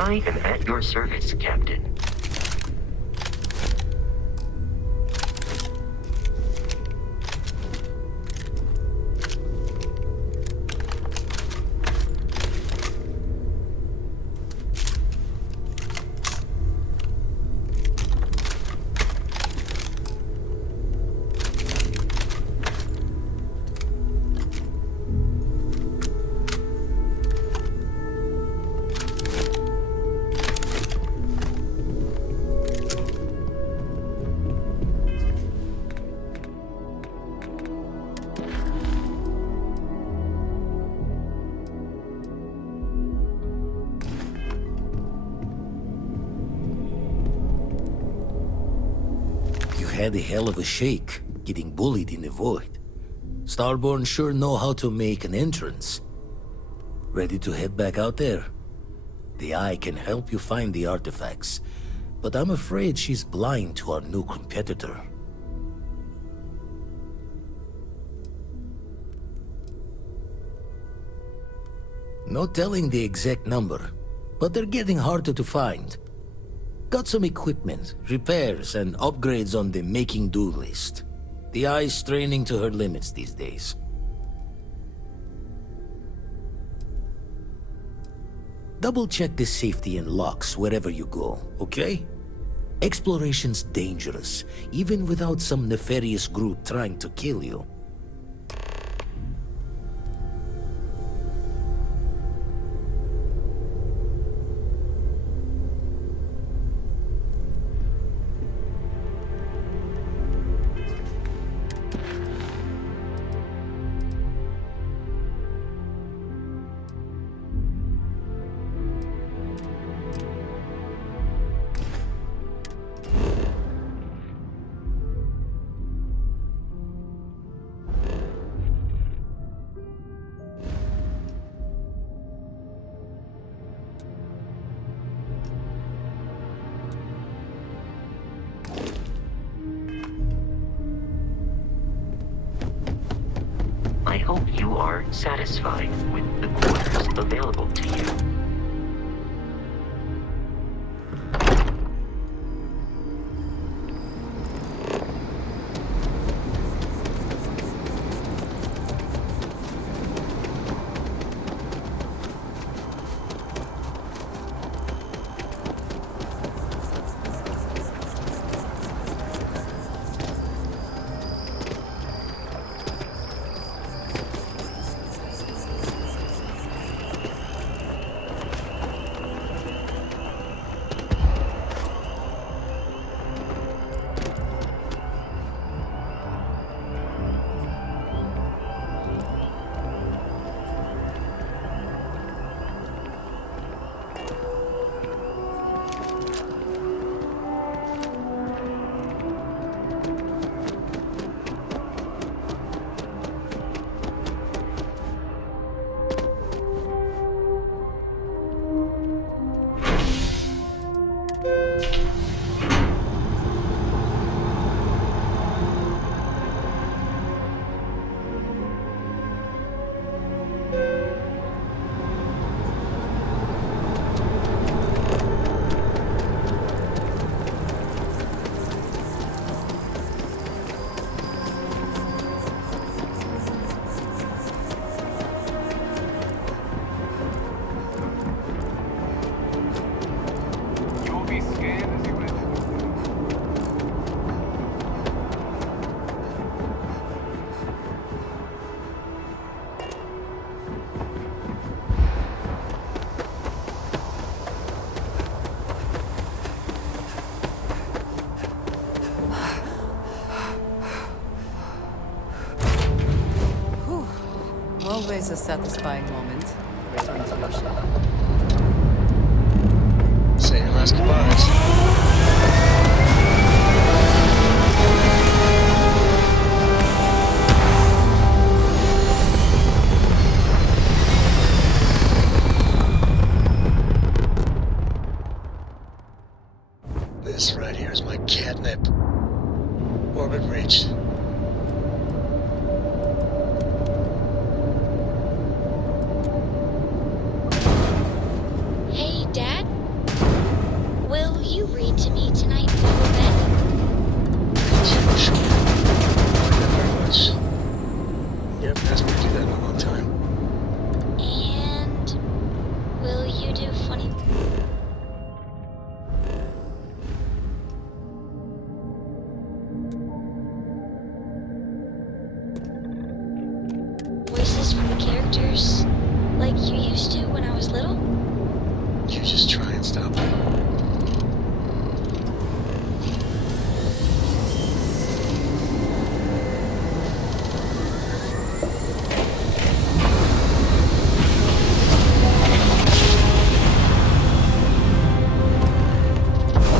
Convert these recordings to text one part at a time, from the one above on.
I am at your service, Captain. Had a hell of a shake, getting bullied in the void. Starborn sure know how to make an entrance. Ready to head back out there? The Eye can help you find the artifacts, but I'm afraid she's blind to our new competitor. No telling the exact number, but they're getting harder to find. Got some equipment, repairs, and upgrades on the making do list. The Eye's straining to her limits these days. Double check the safety and locks wherever you go, okay? Exploration's dangerous, even without some nefarious group trying to kill you. I hope you are satisfied with the quarters available to you. Always a satisfying moment to return to your ship. Say your last goodbyes. This right here is my catnip. Orbit reached. Hey, Dad? reactors like you used to when I was little? You just try and stop it.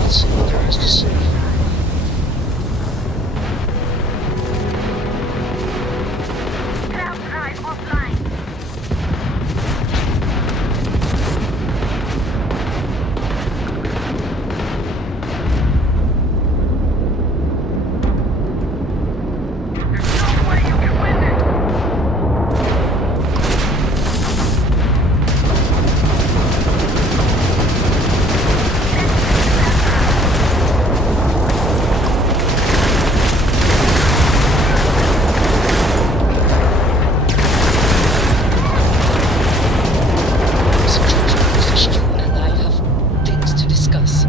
Let's see what there is to see. And I have things to discuss.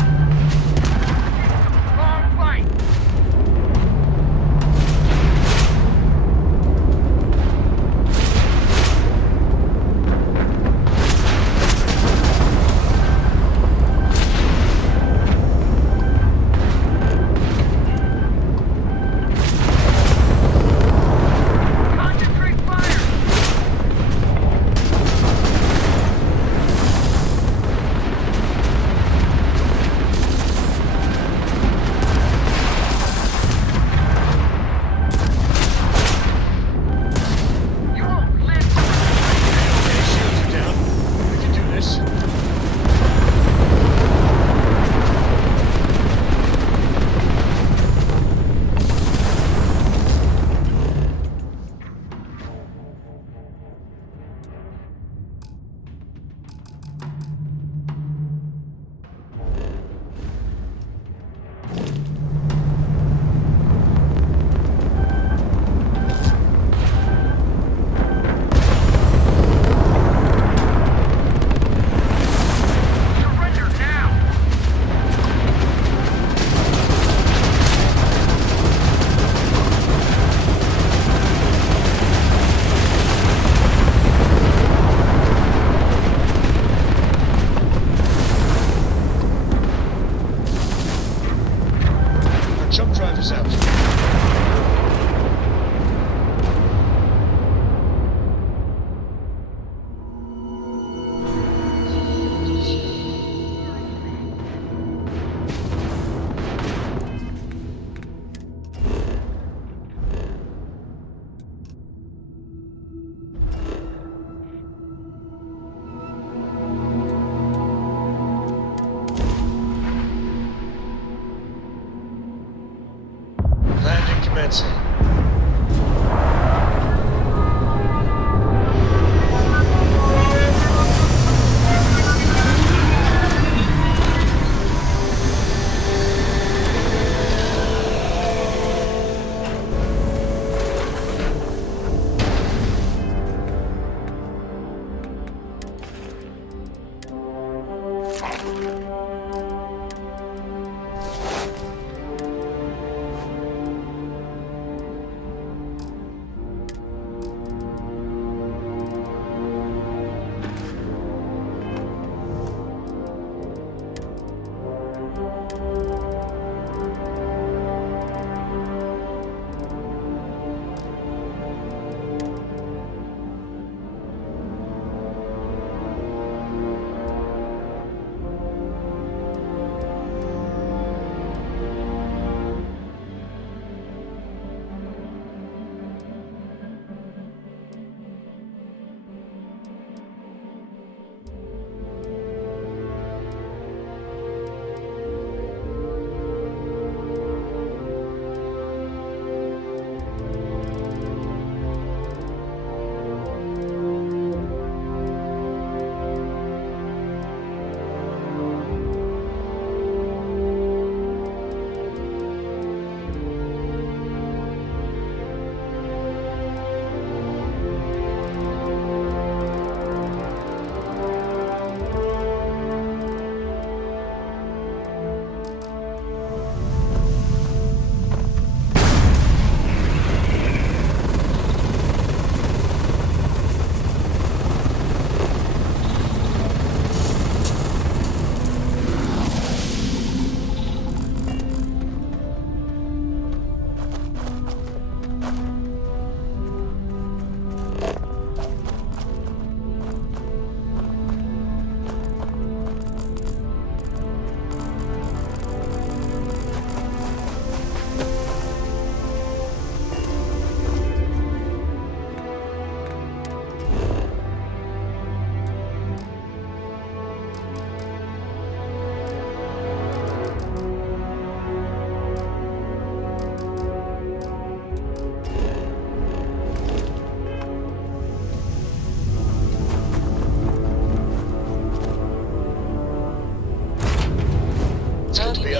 Jump drive is out. Landing commencing.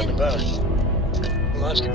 on the boat. Let's go.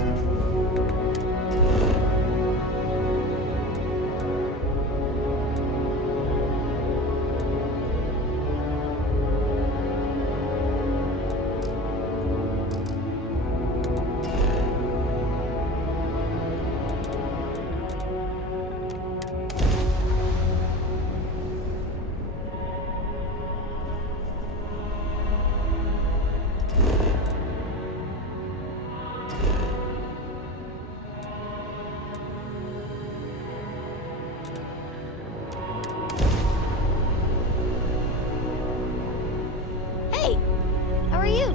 Hey, how are you?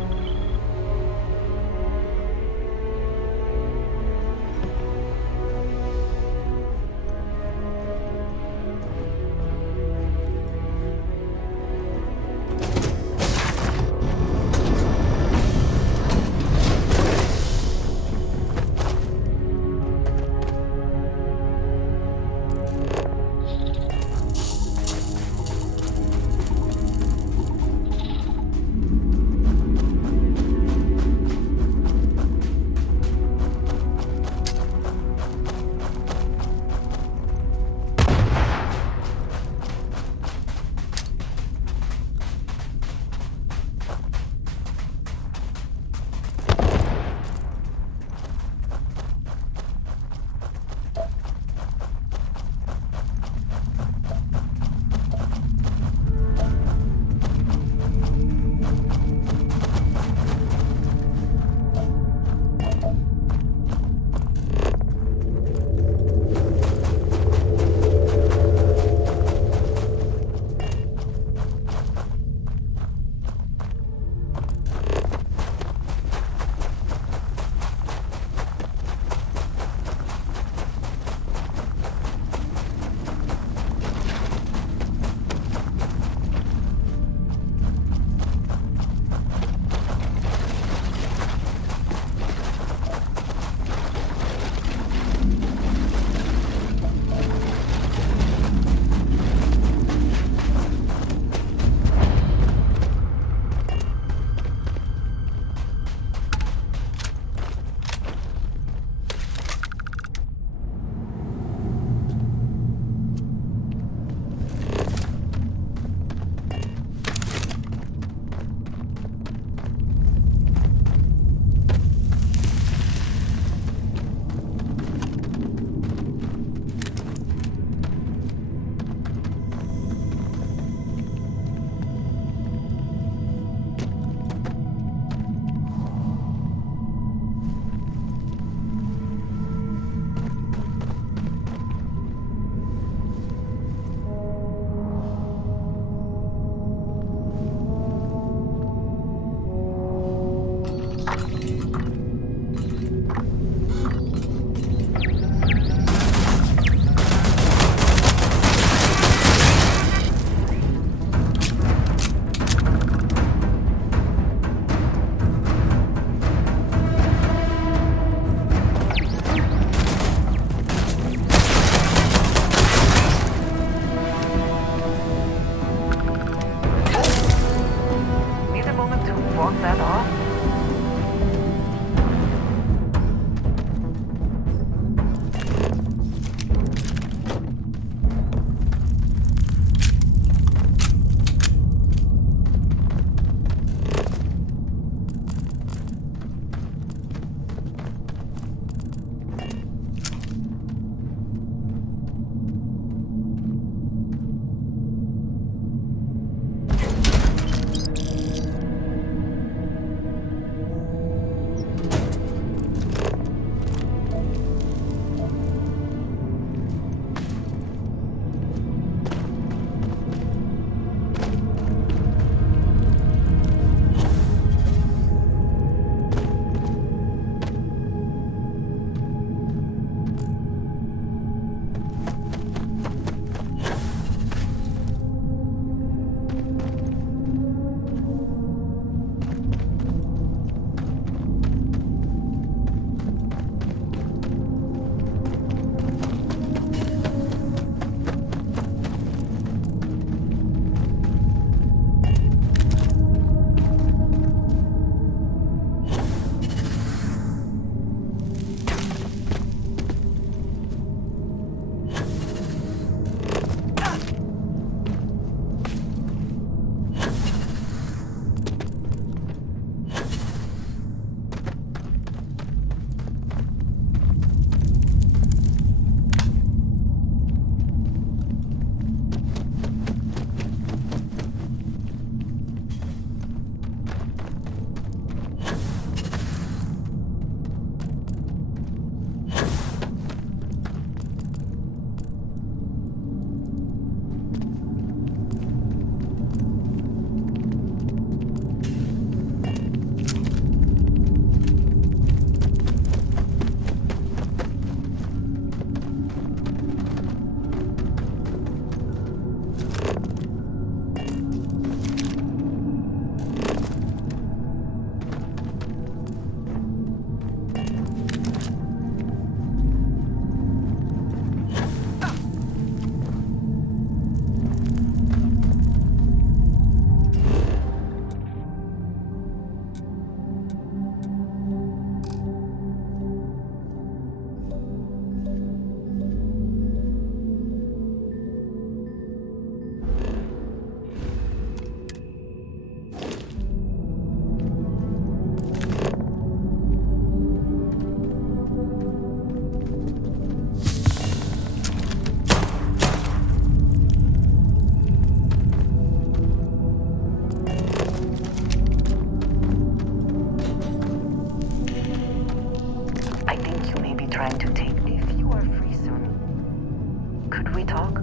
trying to take. If you are free soon, could we talk?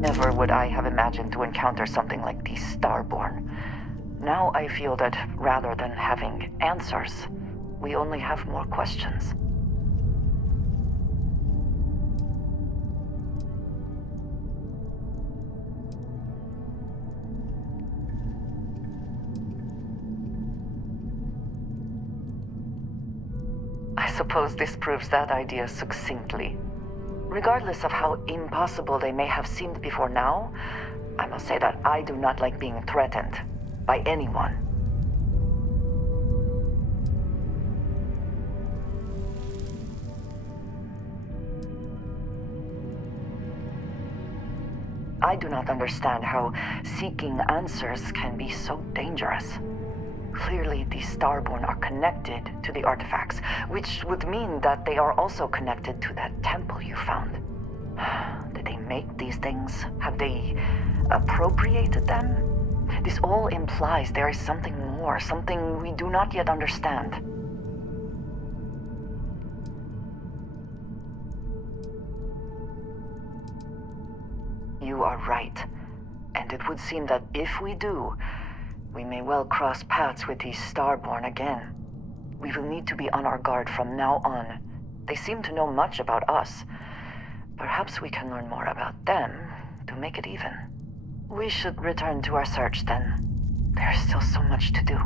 Never would I have imagined to encounter something like these Starborn. Now I feel that rather than having answers, we only have more questions. I suppose this proves that idea succinctly. Regardless of how impossible they may have seemed before now, I must say that I do not like being threatened by anyone. I do not understand how seeking answers can be so dangerous. Clearly, the Starborn are connected to the artifacts, which would mean that they are also connected to that temple you found. Did they make these things? Have they appropriated them? This all implies there is something more, something we do not yet understand. You are right, and it would seem that if we do, we may well cross paths with these Starborn again. We will need to be on our guard from now on. They seem to know much about us. Perhaps we can learn more about them to make it even. We should return to our search then. There's still so much to do.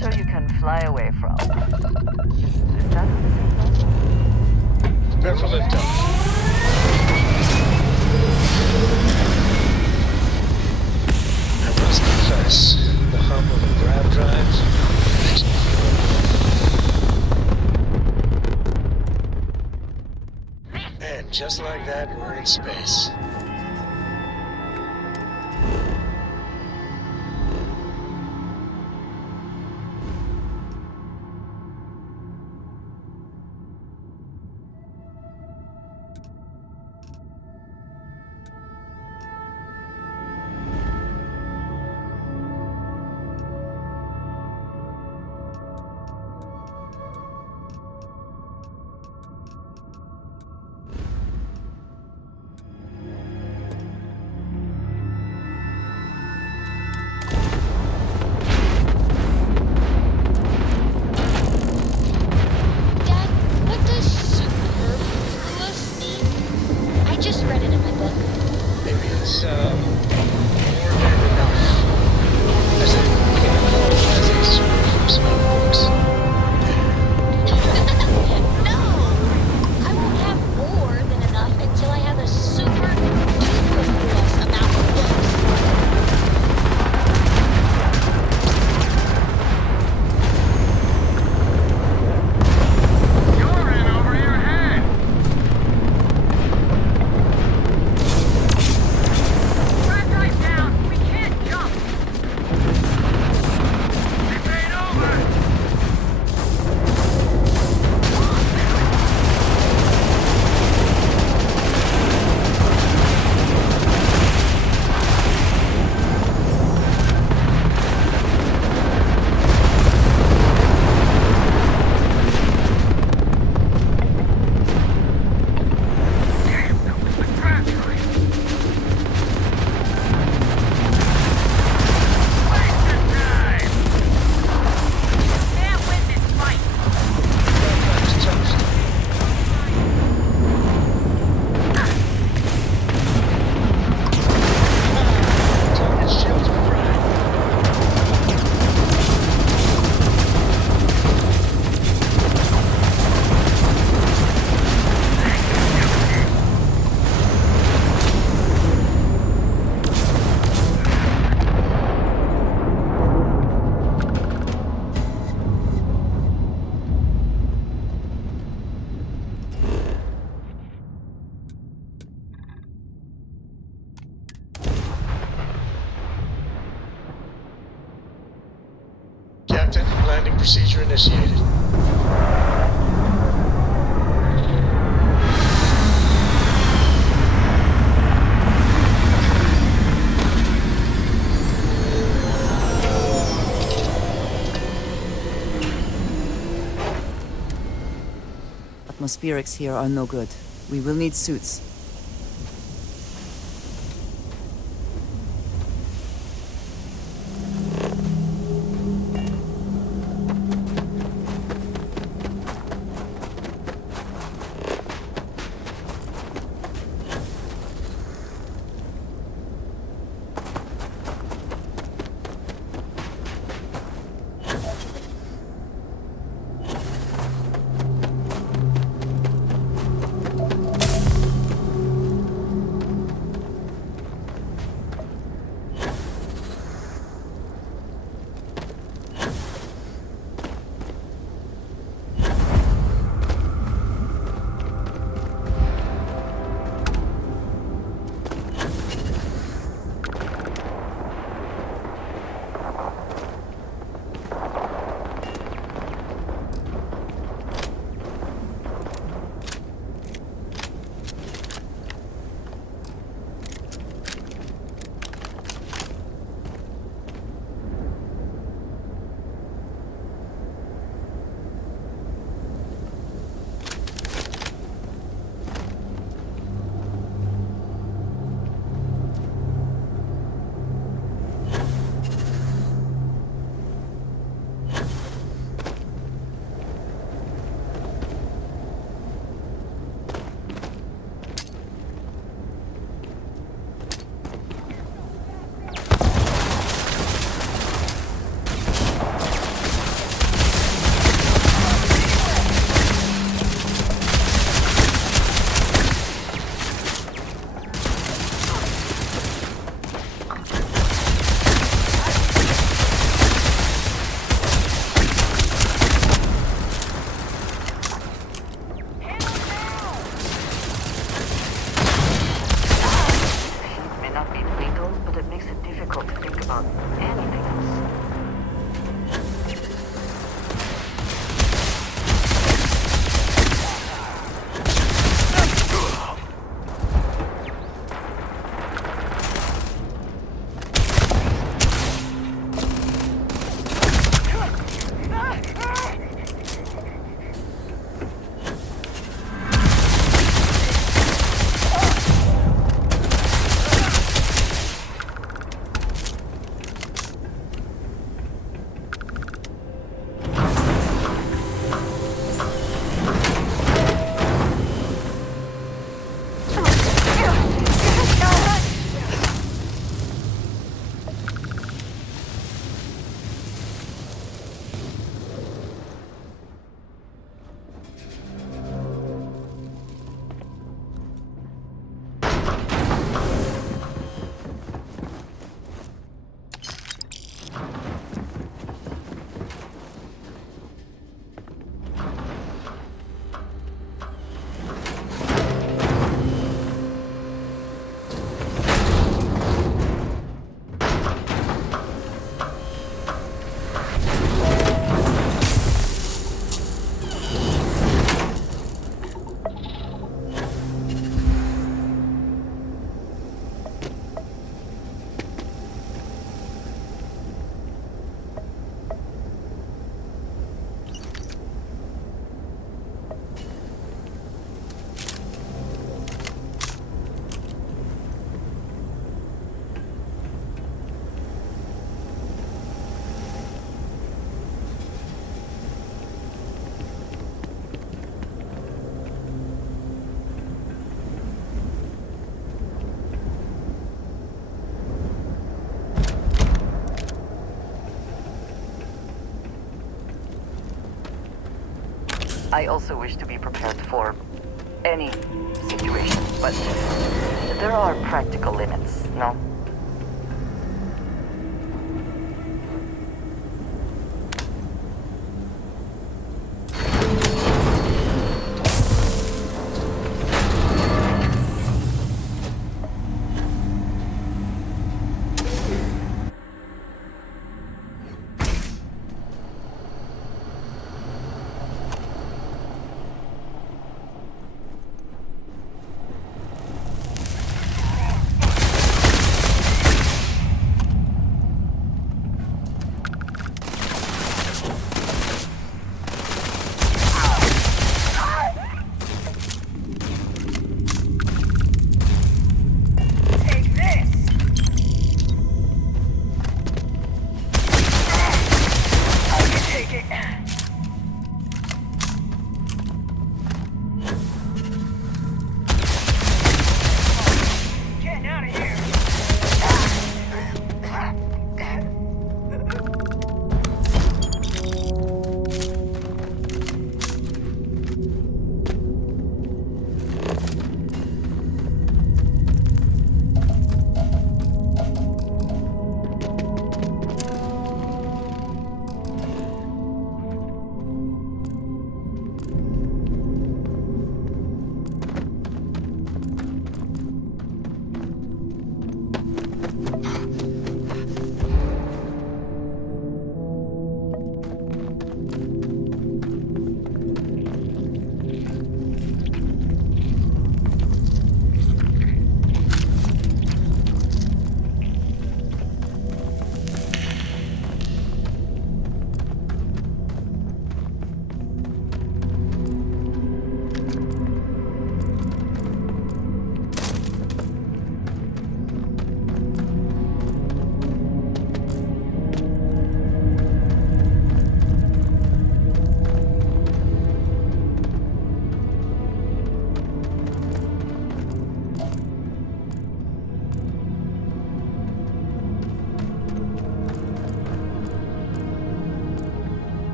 center you can fly away from. Is that on the same level? Prepare for liftoff. I must confess, the hum of a grav drive makes me feel. And just like that, we're in space. Dad, what does superfluous mean? I just read it in my book. Maybe it's, more than enough. As in, chemical as a superfluous amount of books. No! I won't have more than enough until I have a super duperfluous amount of books. You're in over your head! Drive right down! We can't jump! This ain't over! Damn, that was the crash rate! Wasted time! Can't win this fight! Grav drive's toast. Target shields fried. Captain, landing procedure initiated. Atmospherics here are no good. We will need suits. I also wish to be prepared for any situation, but there are practical limits, no? Take this! I can take it. Getting out of here.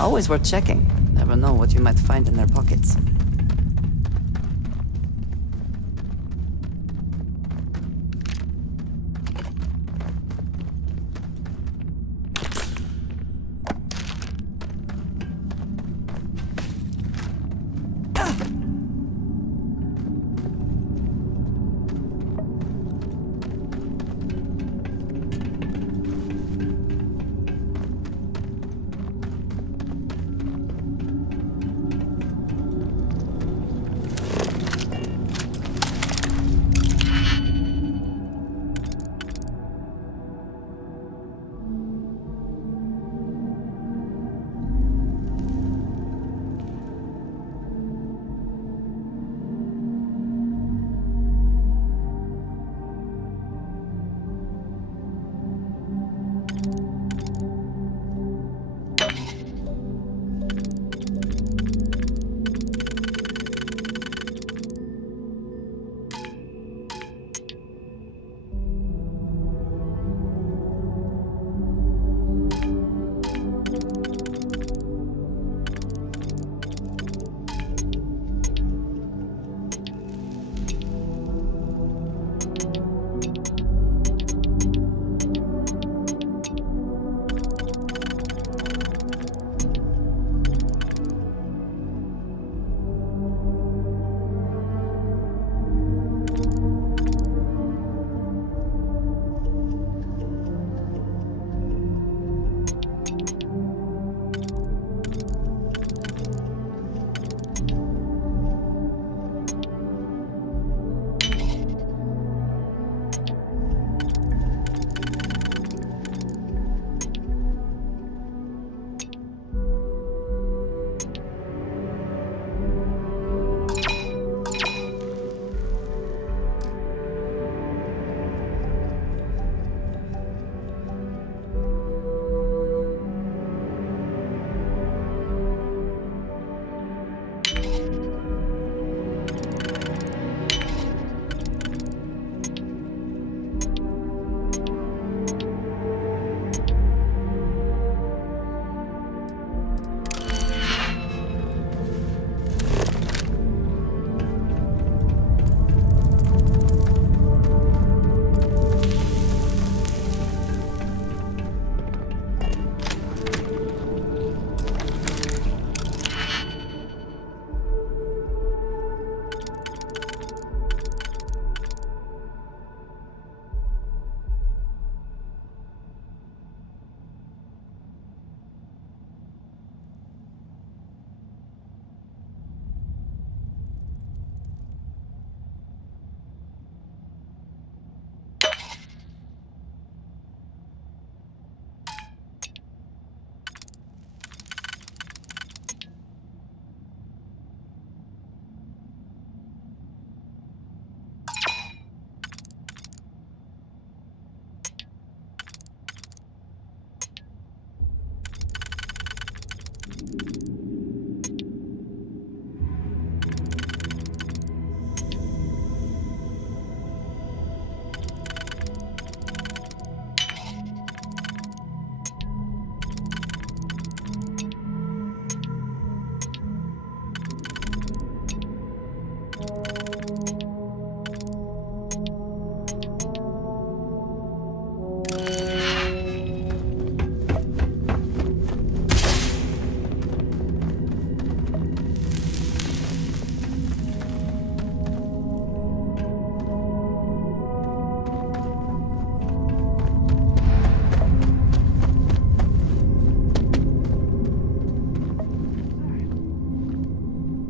Always worth checking. Never know what you might find in their pockets.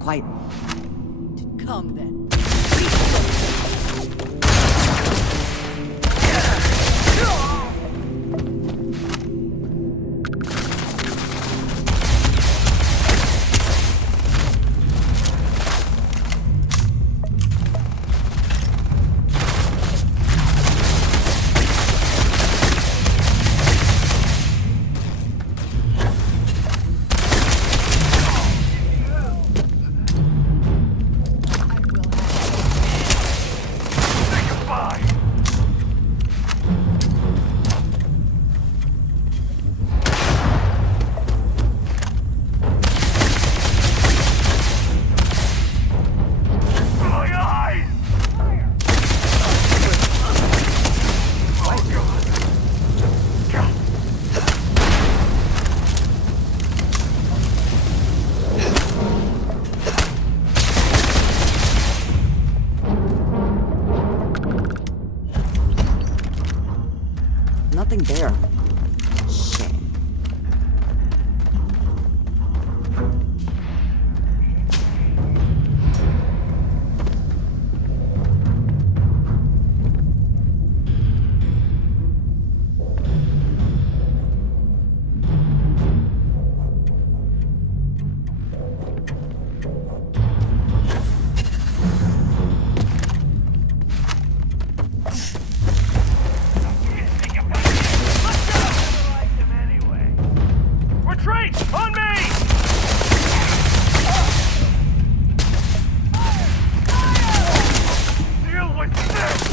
Quiet. Come then. Nothing there. Shame. Retreat! On me! Deal with this!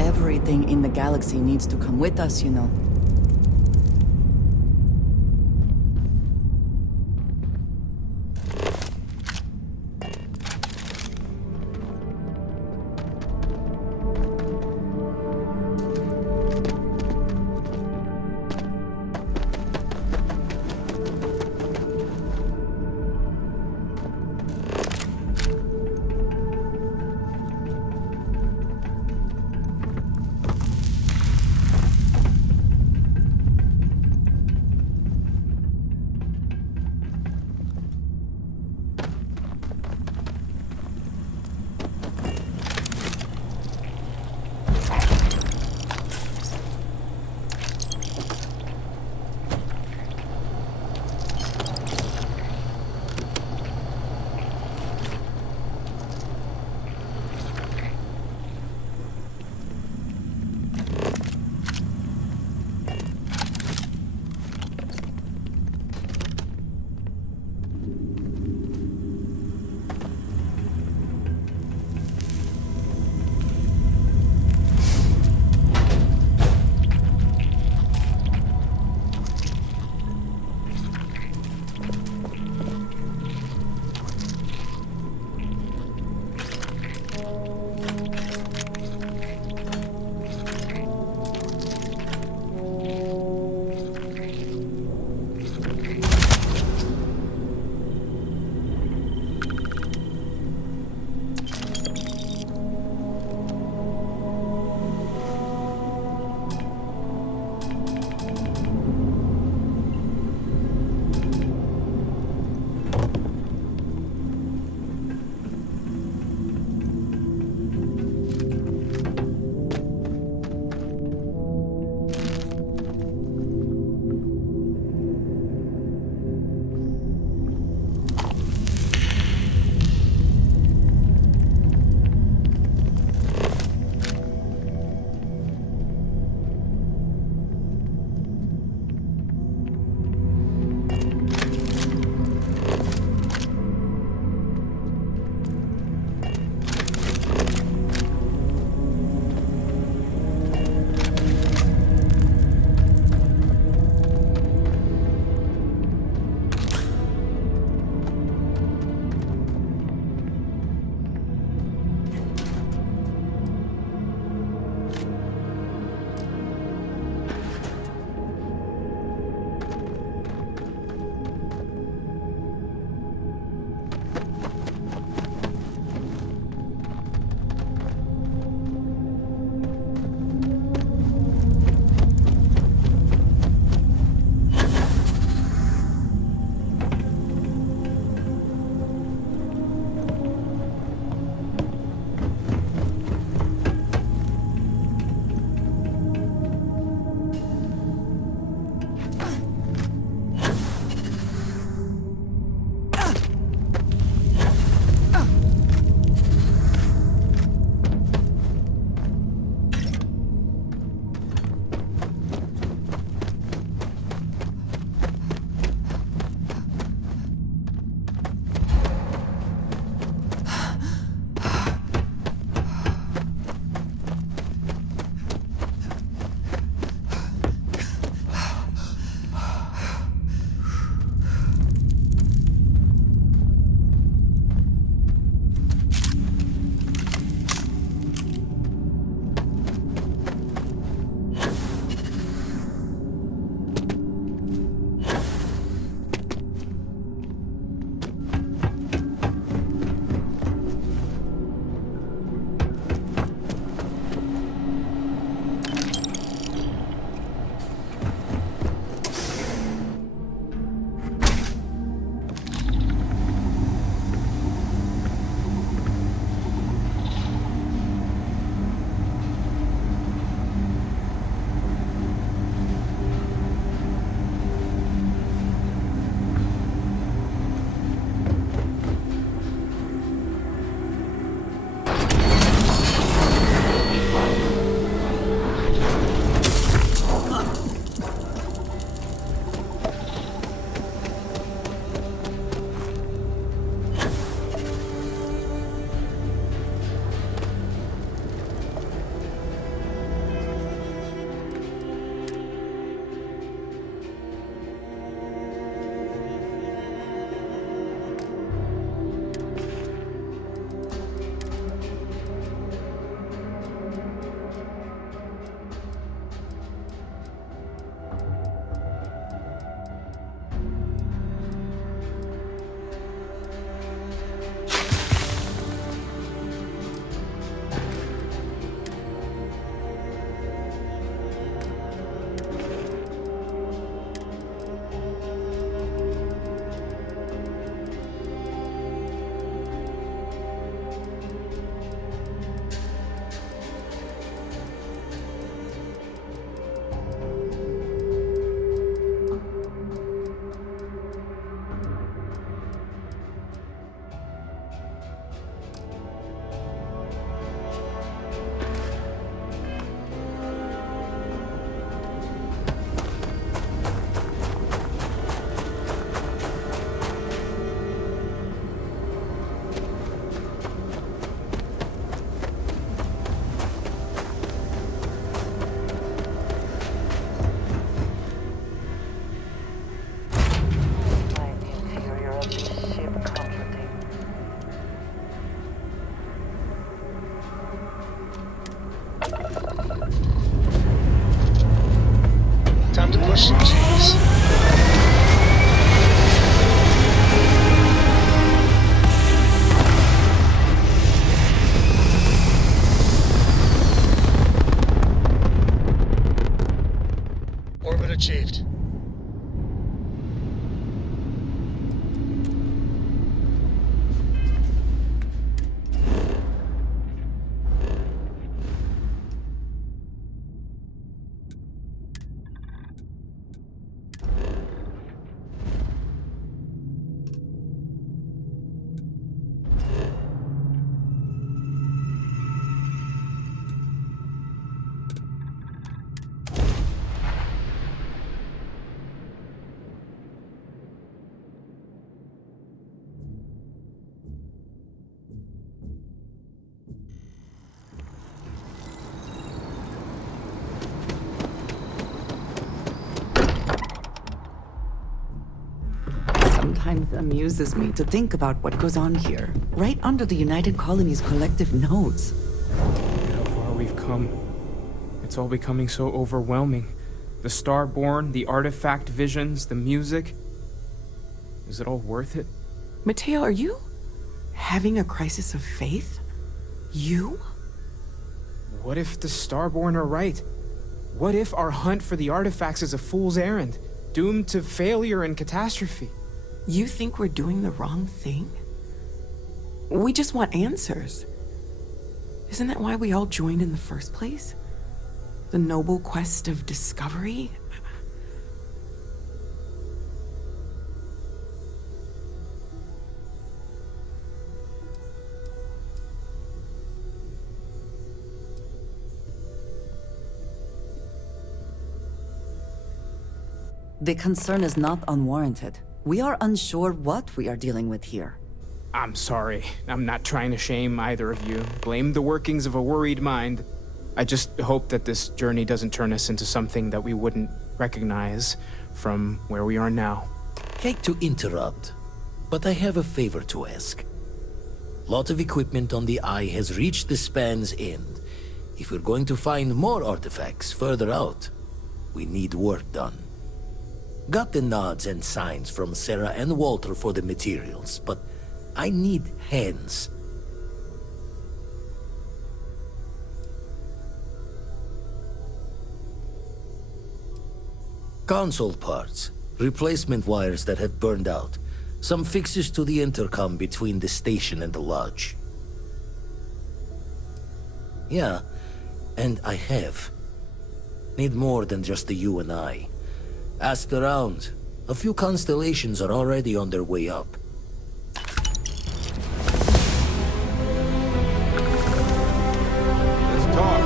Everything in the galaxy needs to come with us, you know. time to push some cheese. Orbit achieved. Sometimes amuses me to think about what goes on here, right under the United Colony's collective nose. Look at how far we've come. It's all becoming so overwhelming. The Starborn, the artifact visions, the music. Is it all worth it? Mateo, are you having a crisis of faith? You? What if the Starborn are right? What if our hunt for the artifacts is a fool's errand, doomed to failure and catastrophe? You think we're doing the wrong thing? We just want answers. Isn't that why we all joined in the first place? The noble quest of discovery? The concern is not unwarranted. We are unsure what we are dealing with here. I'm sorry. I'm not trying to shame either of you. Blame the workings of a worried mind. I just hope that this journey doesn't turn us into something that we wouldn't recognize from where we are now. Hate to interrupt, but I have a favor to ask. Lot of equipment on the Eye has reached the span's end. If we're going to find more artifacts further out, we need work done. Got the nods and signs from Sarah and Walter for the materials, but I need hands. Console parts, replacement wires that have burned out, some fixes to the intercom between the station and the lodge. Yeah, and I have. Need more than just the you and I. Asked around. A few constellations are already on their way up. Let's talk.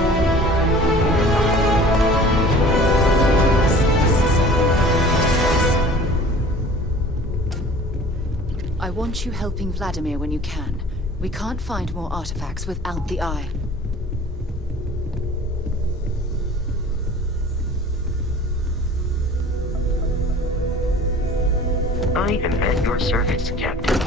I want you helping Vladimir when you can. We can't find more artifacts without the Eye. I am at your service, Captain.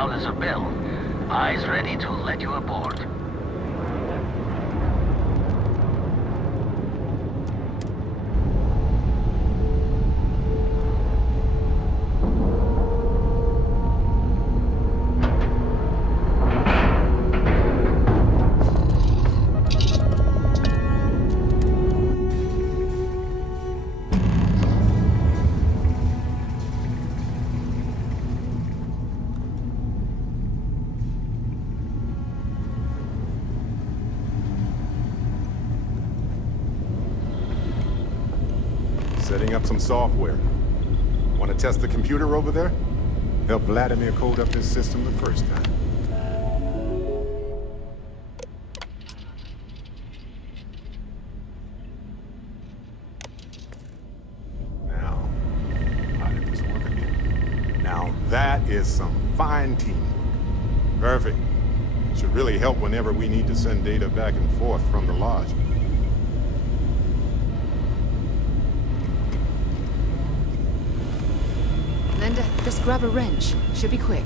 loud as a bell. Eyes ready to let you aboard. Setting up some software. Want to test the computer over there? Help Vladimir code up his system the first time. Now, how did this work again? Now that is some fine teamwork. Perfect. Should really help whenever we need to send data back and forth from the lodge. Linda, just grab a wrench. Should be quick.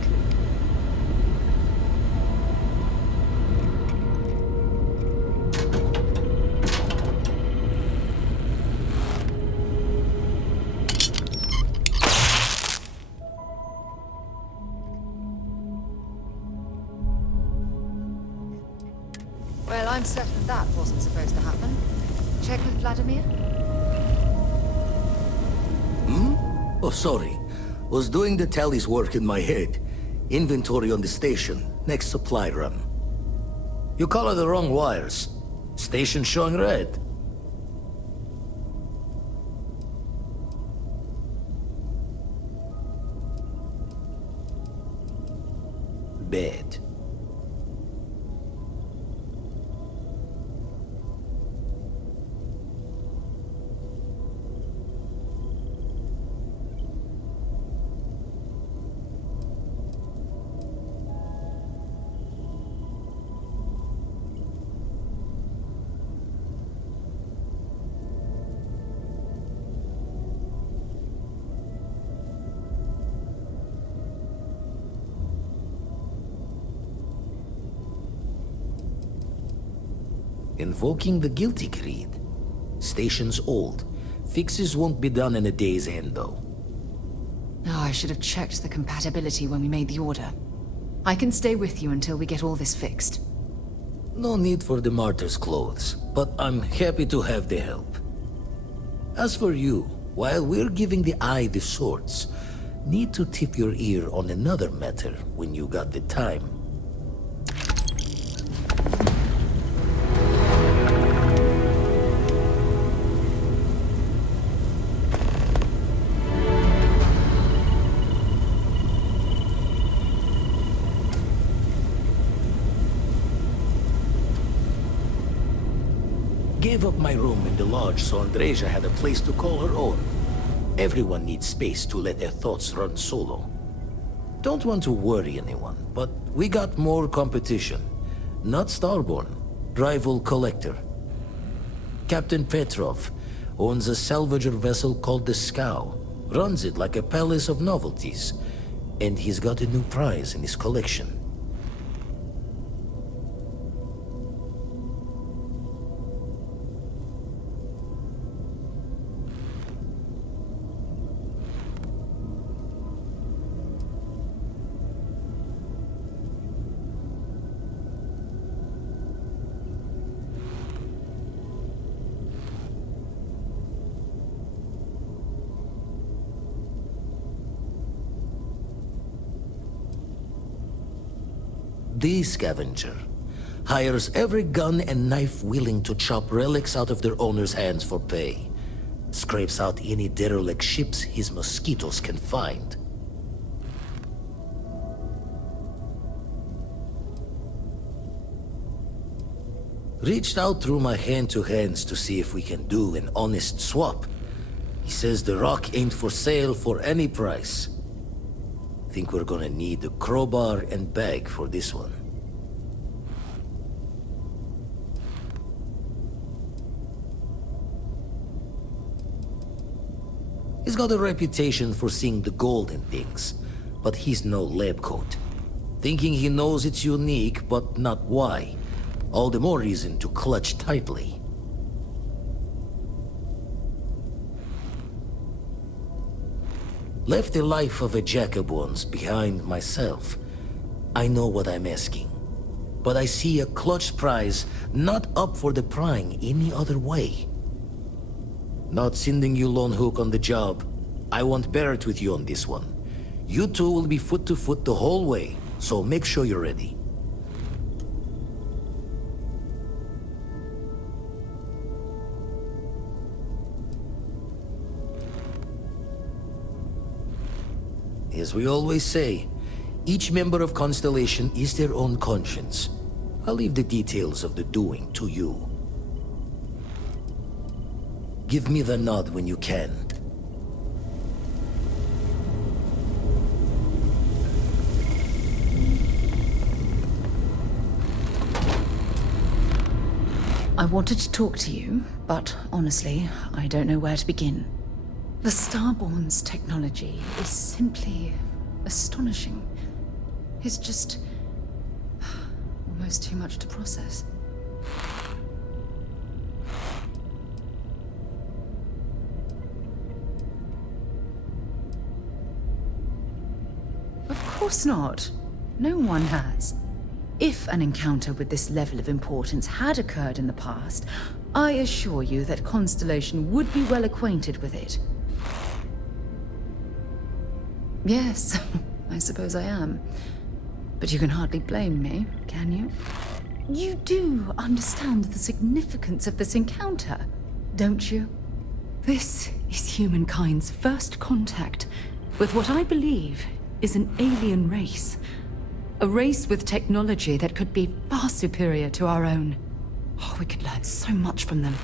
Well, I'm certain that wasn't supposed to happen. Check with Vladimir? Oh, sorry. Was doing the tally's work in my head. Inventory on the station, next supply run. You color the wrong wires. Station showing red. Bad. Invoking the guilty creed. Station's old. Fixes won't be done in a day's end, though. Oh, I should have checked the compatibility when we made the order. I can stay with you until we get all this fixed. No need for the martyr's clothes, but I'm happy to have the help. As for you, while we're giving the eye the swords, need to tip your ear on another matter when you got the time. Gave up my room in the lodge so Andreja had a place to call her own. Everyone needs space to let their thoughts run solo. Don't want to worry anyone, but we got more competition. Not Starborn, rival collector. Captain Petrov owns a salvager vessel called the Scow. Runs it like a palace of novelties. And he's got a new prize in his collection. The Scavenger hires every gun and knife willing to chop relics out of their owner's hands for pay. Scrapes out any derelict ships his mosquitoes can find. Reached out through my hand-to-hands to see if we can do an honest swap. He says the rock ain't for sale for any price. Think we're gonna need a crowbar and bag for this one. He's got a reputation for seeing the gold in things, but he's no lab coat. thinking he knows it's unique, but not why. All the more reason to clutch tightly. Left the life of a jacob once behind myself. I know what I'm asking. But I see a clutch prize not up for the prying any other way. Not sending you lone hook on the job. I won't bear it with you on this one. You two will be foot to foot the whole way, so make sure you're ready. As we always say, each member of Constellation is their own conscience. I'll leave the details of the doing to you. Give me the nod when you can. I wanted to talk to you, but honestly, I don't know where to begin. The Starborn's technology is simply astonishing. It's just almost too much to process. Of course not. No one has. If an encounter with this level of importance had occurred in the past, I assure you that Constellation would be well acquainted with it. Yes, I suppose I am. But you can hardly blame me, can you? You do understand the significance of this encounter, don't you? This is humankind's first contact with what I believe is an alien race. A race with technology that could be far superior to our own. Oh, we could learn so much from them.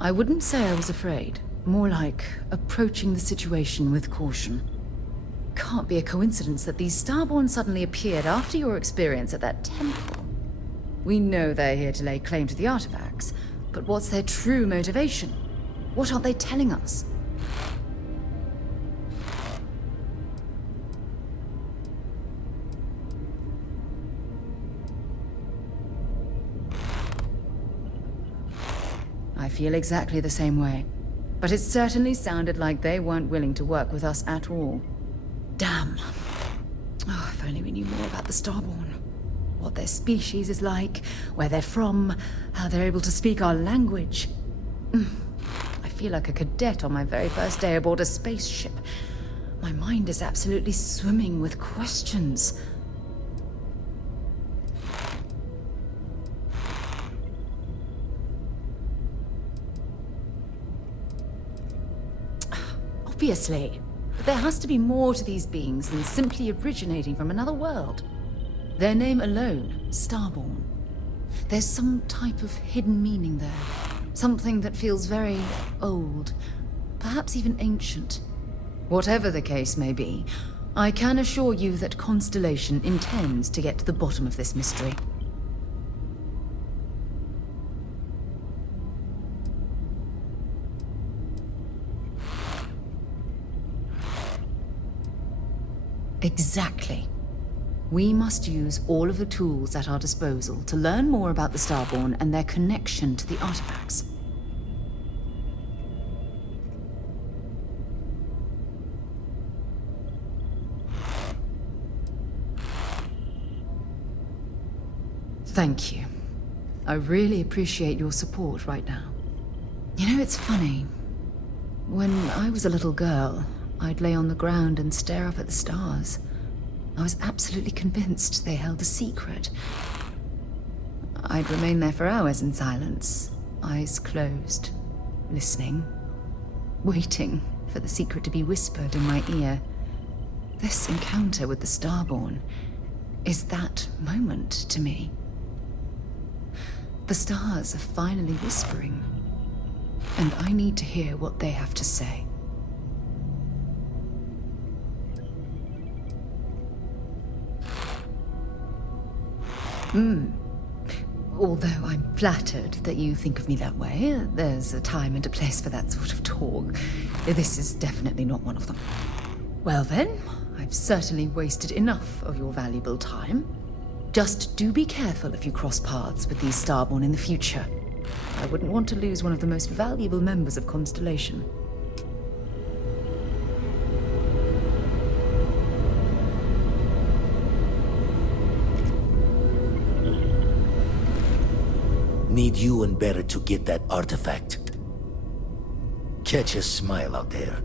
I wouldn't say I was afraid. More like approaching the situation with caution. Can't be a coincidence that these Starborn suddenly appeared after your experience at that temple. We know they're here to lay claim to the artifacts, but what's their true motivation? What aren't they telling us? I feel exactly the same way. But it certainly sounded like they weren't willing to work with us at all. Damn. Oh, if only we knew more about the Starborn. What their species is like, where they're from, how they're able to speak our language. I feel like a cadet on my very first day aboard a spaceship. My mind is absolutely swimming with questions. Obviously. But there has to be more to these beings than simply originating from another world. Their name alone, Starborn. There's some type of hidden meaning there. Something that feels very old. Perhaps even ancient. Whatever the case may be, I can assure you that Constellation intends to get to the bottom of this mystery. Exactly. We must use all of the tools at our disposal to learn more about the Starborn and their connection to the artifacts. Thank you. I really appreciate your support right now. You know, it's funny. When I was a little girl, I'd lay on the ground and stare up at the stars. I was absolutely convinced they held a secret. I'd remain there for hours in silence, eyes closed, listening, waiting for the secret to be whispered in my ear. This encounter with the Starborn is that moment to me. The stars are finally whispering, and I need to hear what they have to say. Although I'm flattered that you think of me that way, there's a time and a place for that sort of talk. This is definitely not one of them. Well then, I've certainly wasted enough of your valuable time. Just do be careful if you cross paths with these Starborn in the future. I wouldn't want to lose one of the most valuable members of Constellation. Need you and Barrett to get that artifact. Catch a smile out there.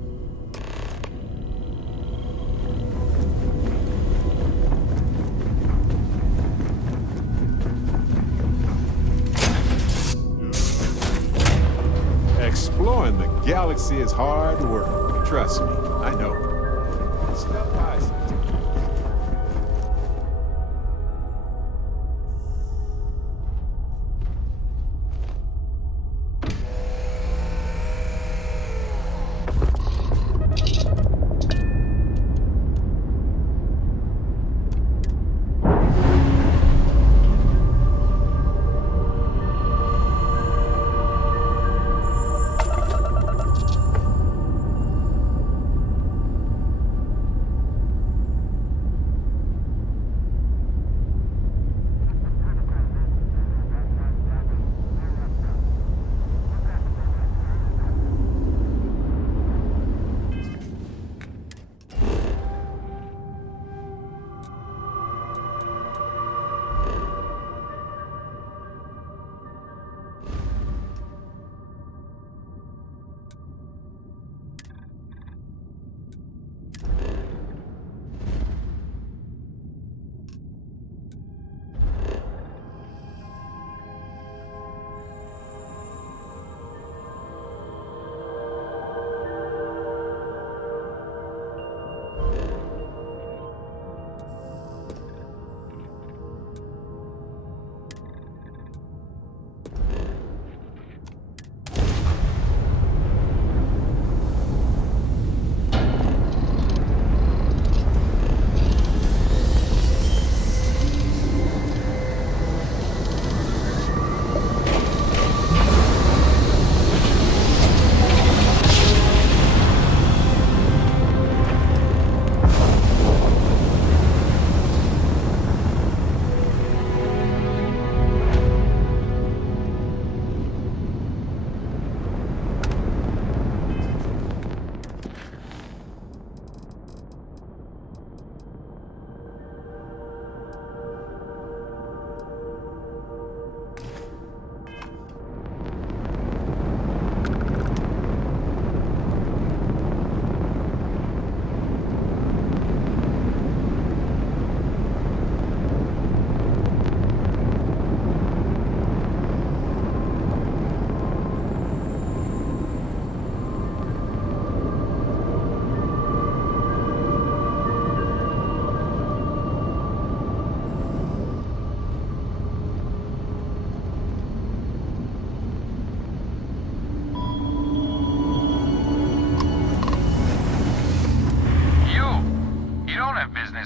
Exploring the galaxy is hard work. Trust me, I know. Step by step.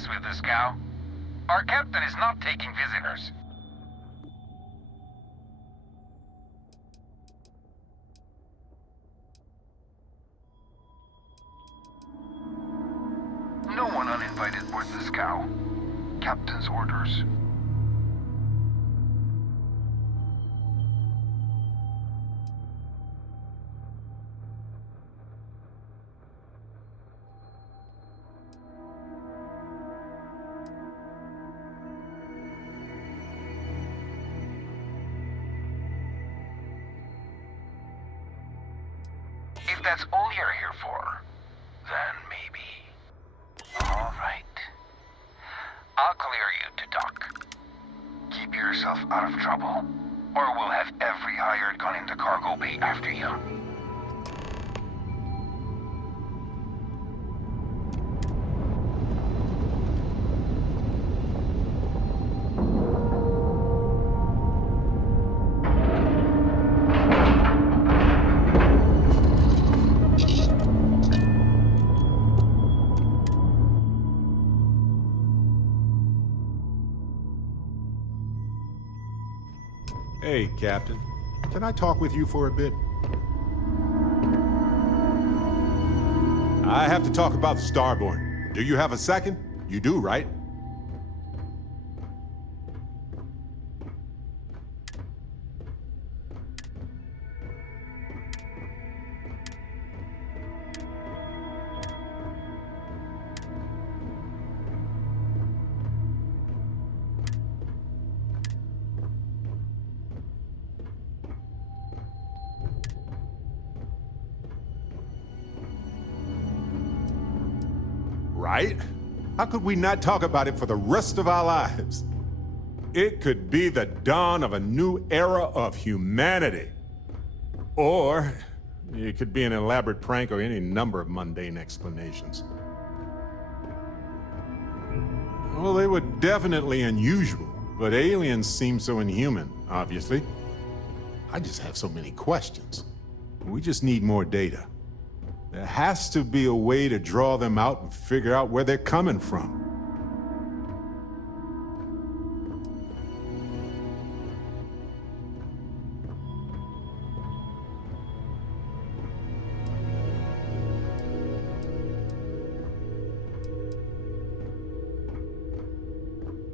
With the scow. Our captain is not taking visitors. No one uninvited board the scow. Captain's orders. If that's all you're here for, then maybe. All right. I'll clear you to dock. Keep yourself out of trouble, or we'll have every hired gun in the cargo bay after you. Hey, Captain. Can I talk with you for a bit? I have to talk about the Starborn. Do you have a second? You do, right? Right? How could we not talk about it for the rest of our lives? It could be the dawn of a new era of humanity. Or it could be an elaborate prank or any number of mundane explanations. Well, they were definitely unusual, but aliens seem so inhuman, obviously. I just have so many questions. We just need more data. There has to be a way to draw them out and figure out where they're coming from.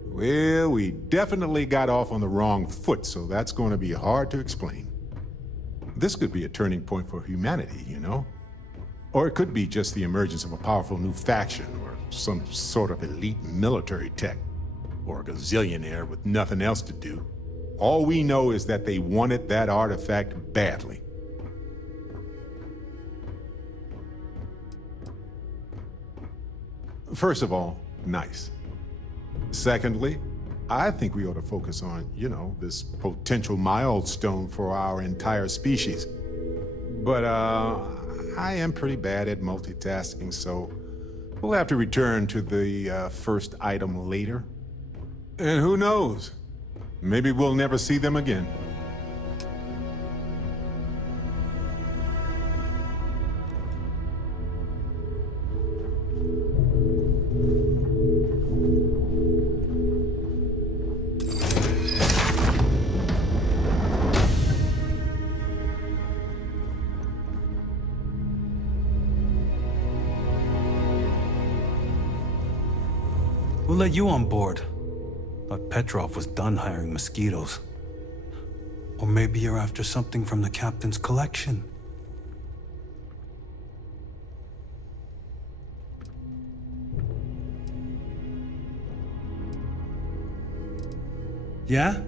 Well, we definitely got off on the wrong foot, so that's going to be hard to explain. This could be a turning point for humanity, you know? Or it could be just the emergence of a powerful new faction, or some sort of elite military tech, or a gazillionaire with nothing else to do. All we know is that they wanted that artifact badly. First of all, nice. Secondly, I think we ought to focus on, you know, this potential milestone for our entire species. But, I am pretty bad at multitasking, so we'll have to return to the first item later. And who knows? Maybe we'll never see them again. Who let you on board? Thought Petrov was done hiring mosquitoes. Or maybe you're after something from the captain's collection. Yeah?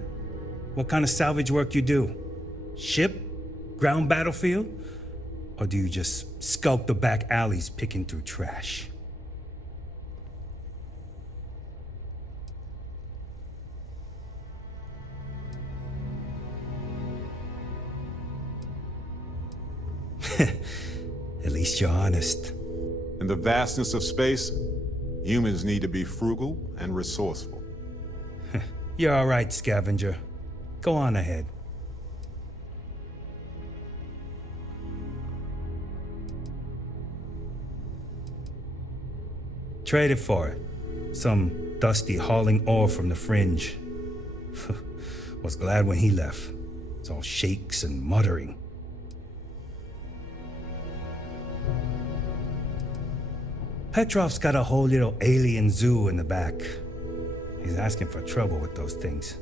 What kind of salvage work you do? Ship? Ground battlefield? Or do you just skulk the back alleys picking through trash? At least you're honest. In the vastness of space, humans need to be frugal and resourceful. You're all right, scavenger. Go on ahead. Trade it for it. Some dusty hauling ore from the fringe. Was glad when he left. It's all shakes and muttering. Petrov's got a whole little alien zoo in the back. He's asking for trouble with those things.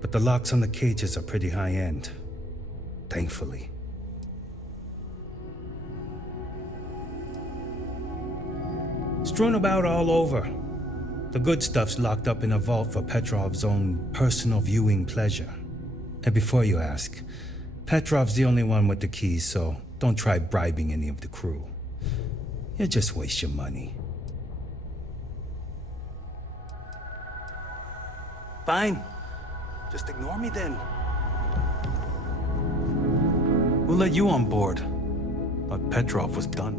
But the locks on the cages are pretty high-end. Thankfully. Strewn about all over. The good stuff's locked up in a vault for Petrov's own personal viewing pleasure. And before you ask, Petrov's the only one with the keys, so don't try bribing any of the crew. You'll just waste your money. Fine. Just ignore me then. We'll let you on board. Thought Petrov was done.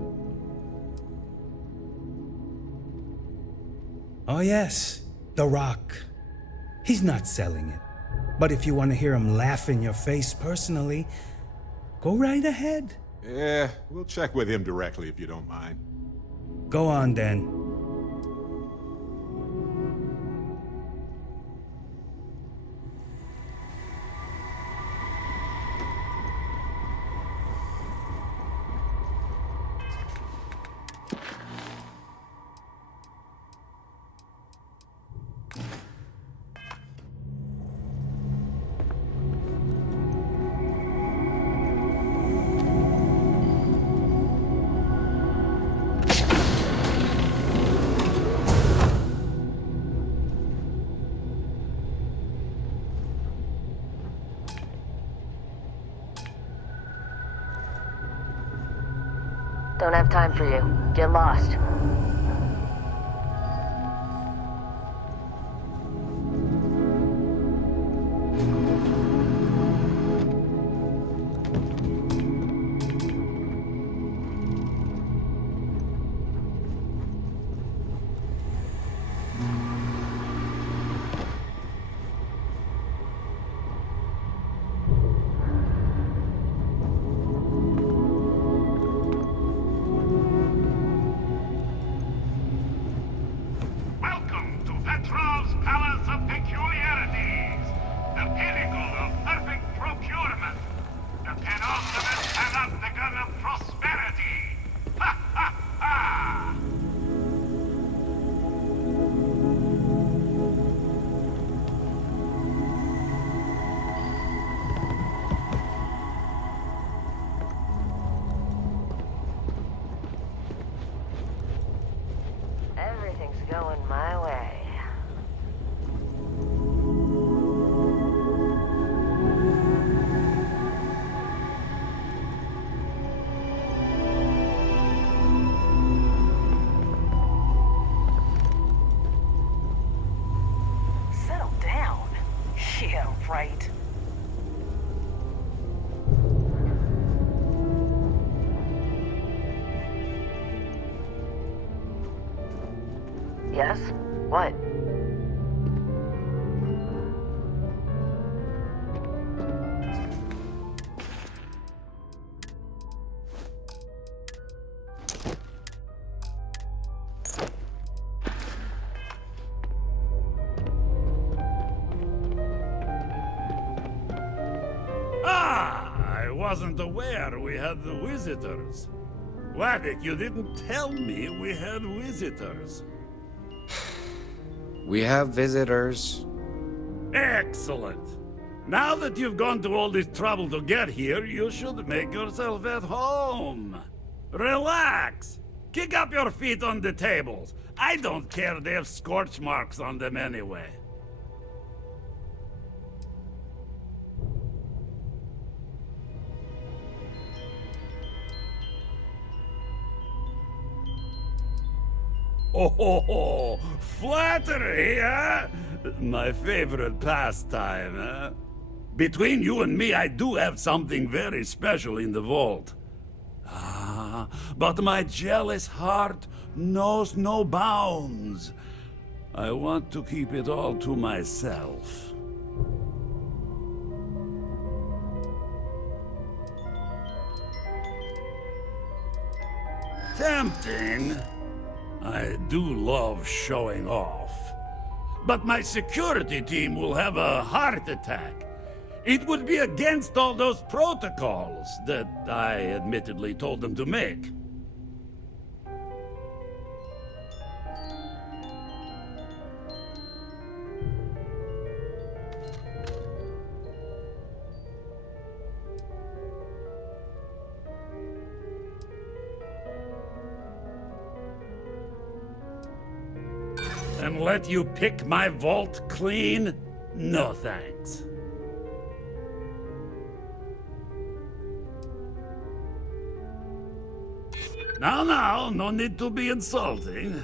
Oh yes, The Rock. He's not selling it. But if you want to hear him laugh in your face personally, go right ahead. Yeah, we'll check with him directly if you don't mind. Go on then. Don't have time for you. Get lost. Welcome to Petrov's Palace of Peculiarities, the pinnacle of perfect procurement, the penultimate panopticon of prosperity. Ha ha ha! Everything's going my way. Settle down. Yeah, right. Yes? What? I wasn't aware we had the visitors. Wadik, you didn't tell me we had visitors. We have visitors. Excellent. Now that you've gone to all this trouble to get here, you should make yourself at home. Relax. Kick up your feet on the tables. I don't care, they have scorch marks on them anyway. Oh, flattery, huh? My favorite pastime, huh? Between you and me, I do have something very special in the vault. Ah, but my jealous heart knows no bounds. I want to keep it all to myself. Tempting. I do love showing off. But my security team will have a heart attack. It would be against all those protocols that I admittedly told them to make. And let you pick my vault clean? No thanks. Now, no need to be insulting.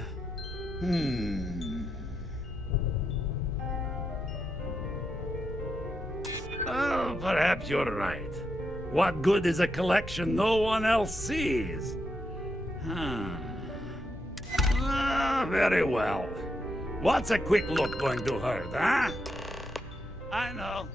Oh, perhaps you're right. What good is a collection no one else sees? Very well. What's a quick look going to hurt, huh? I know.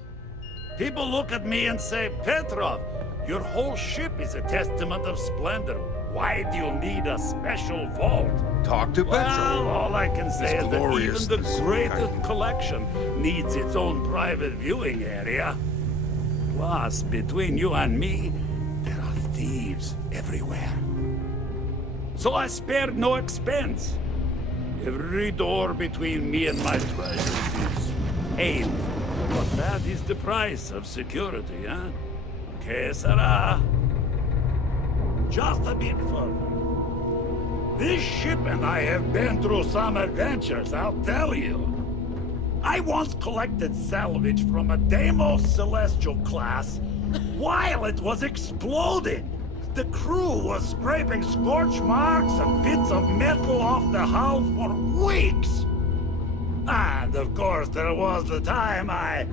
People look at me and say, Petrov, your whole ship is a testament of splendor. Why do you need a special vault? Talk to Petrov. Well, all I can say is that even the greatest collection needs its own private viewing area. Plus, between you and me, there are thieves everywhere. So I spared no expense. Every door between me and my treasures is painful. But that is the price of security, huh? Que sera? Just a bit further. This ship and I have been through some adventures, I'll tell you. I once collected salvage from a Deimos Celestial class while it was exploding. The crew was scraping scorch marks and bits of metal off the hull for weeks. And of course, there was the time I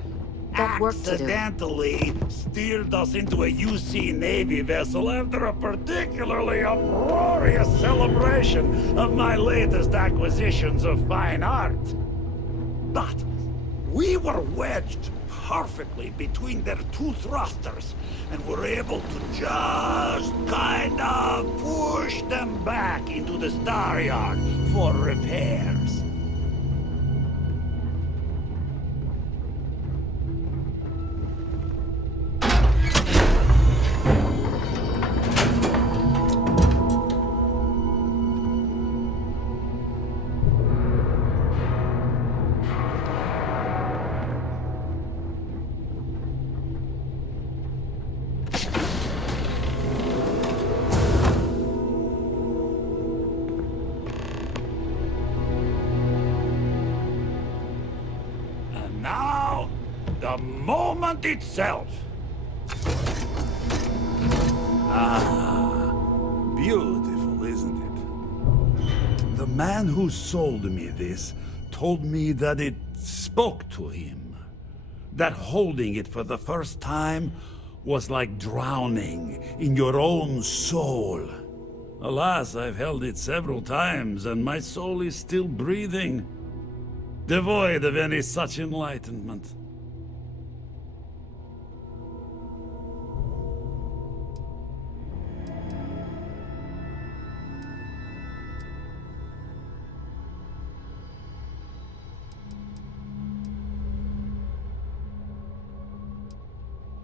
Got work to do. accidentally steered us into a UC Navy vessel after a particularly uproarious celebration of my latest acquisitions of fine art. But we were wedged perfectly between their two thrusters, and were able to just kind of push them back into the star yard for repairs. Now, the moment itself. Ah, beautiful, isn't it? The man who sold me this told me that it spoke to him. That holding it for the first time was like drowning in your own soul. Alas, I've held it several times, and my soul is still breathing, devoid of any such enlightenment.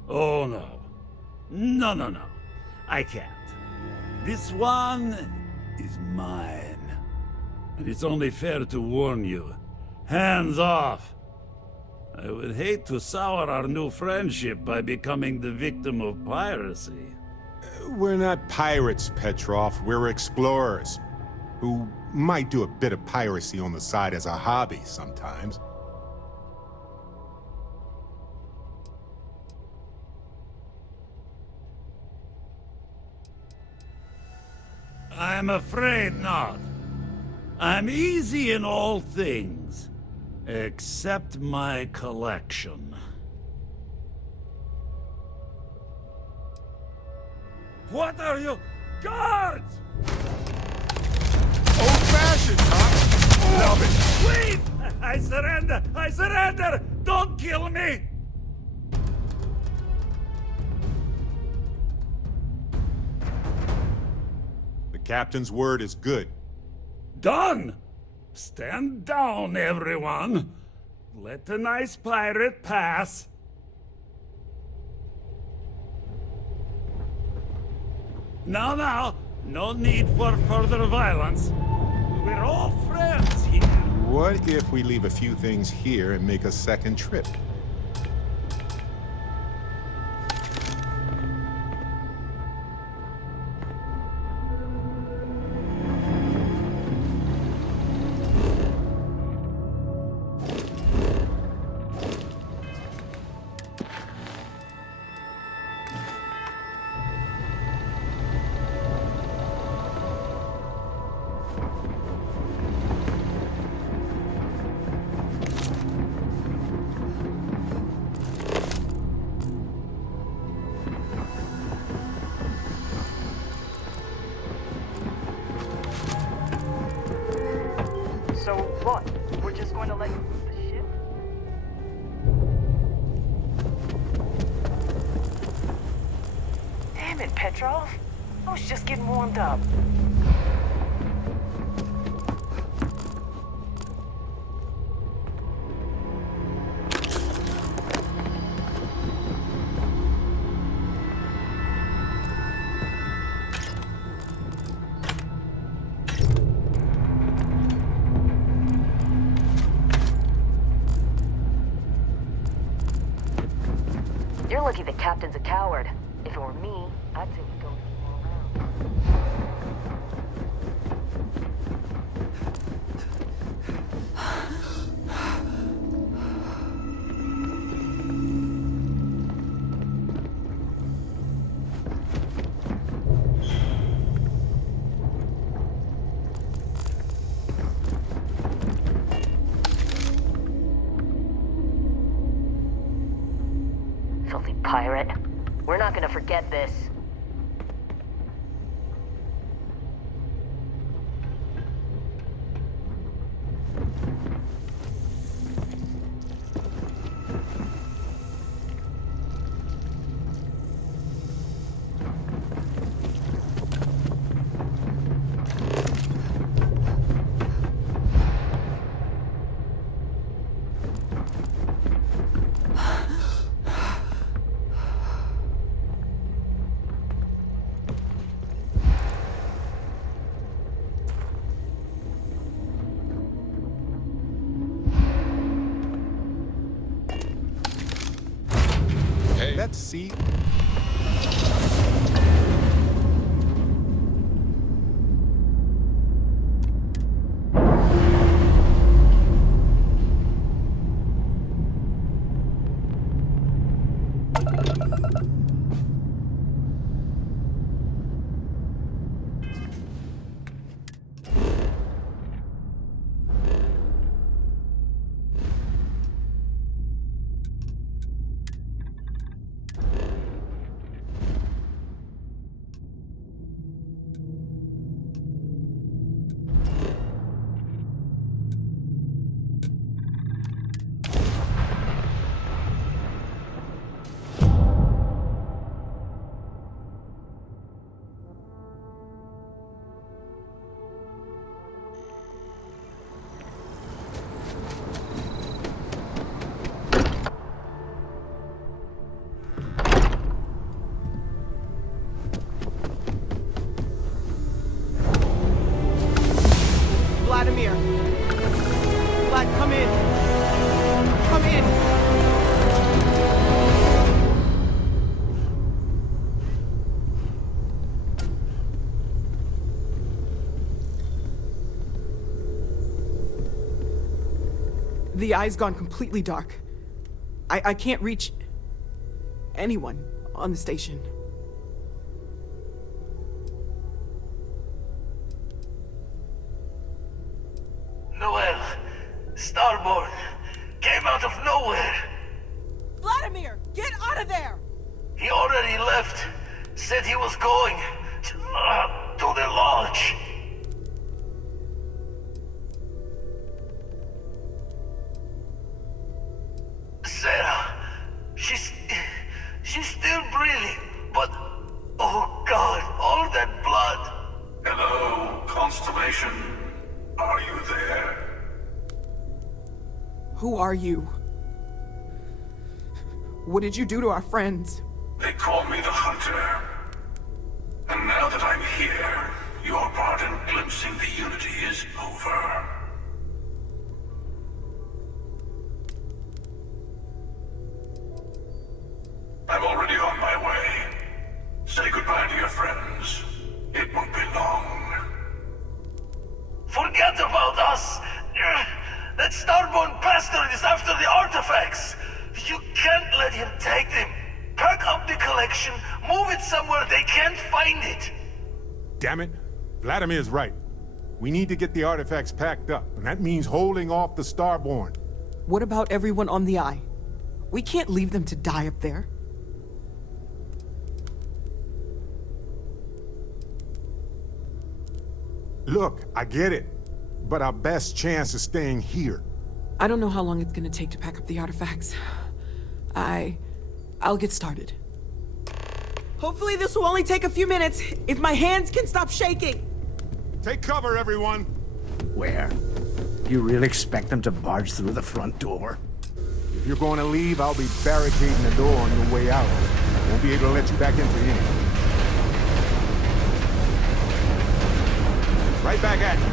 Oh no. No. I can't. This one is mine. And it's only fair to warn you. Hands off! I would hate to sour our new friendship by becoming the victim of piracy. We're not pirates, Petrov. We're explorers, who might do a bit of piracy on the side as a hobby sometimes. I'm afraid not. I'm easy in all things, except my collection. What are you? Guards! Old-fashioned, huh? Love it. Please! I surrender! I surrender! Don't kill me! The captain's word is good. Done! Stand down, everyone. Let the nice pirate pass. Now, no need for further violence. We're all friends here. What if we leave a few things here and make a second trip? So what? We're just going to let you move the ship? Damn it, Petrov. I was just getting warmed up. You're lucky the captain's a coward. If it were me, I'd say we go a few more rounds. We're not gonna forget this. Let's see. Vladimir! Vlad, come in! Come in! The eye's gone completely dark. I can't reach anyone on the station. Noel, Starborn, came out of nowhere. Vladimir, get out of there! He already left. Said he was going to the lodge. Sarah, she's still breathing, but oh God, all that blood. Hello, Constellation. Are you there? Who are you? What did you do to our friends? They call me the Hunter. And now that I'm here, your part in glimpsing the Unity is over. I'm already on my way. Say goodbye to your friends. It won't be long. Forget about us! That Starborn bastard is after the artifacts! You can't let him take them! Pack up the collection, move it somewhere they can't find it! Damn it. Vladimir's right. We need to get the artifacts packed up, and that means holding off the Starborn. What about everyone on the Eye? We can't leave them to die up there. Look, I get it, but our best chance is staying here. I don't know how long it's gonna take to pack up the artifacts. I'll get started. Hopefully this will only take a few minutes, if my hands can stop shaking. Take cover, everyone. Where? Do you really expect them to barge through the front door? If you're going to leave, I'll be barricading the door on your way out. I won't be able to let you back in for anything. Right back at you.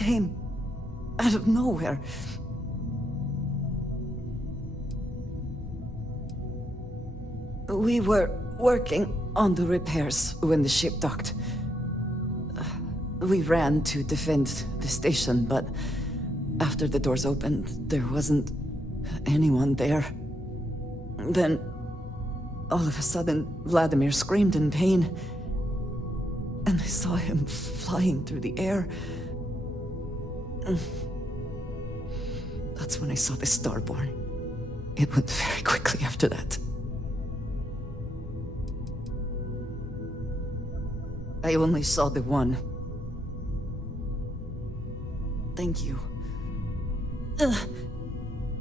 came out of nowhere. We were working on the repairs when the ship docked. We ran to defend the station, but after the doors opened, there wasn't anyone there. Then, all of a sudden, Vladimir screamed in pain, and I saw him flying through the air. That's when I saw the Starborn. It went very quickly after that. I only saw the one. Thank you.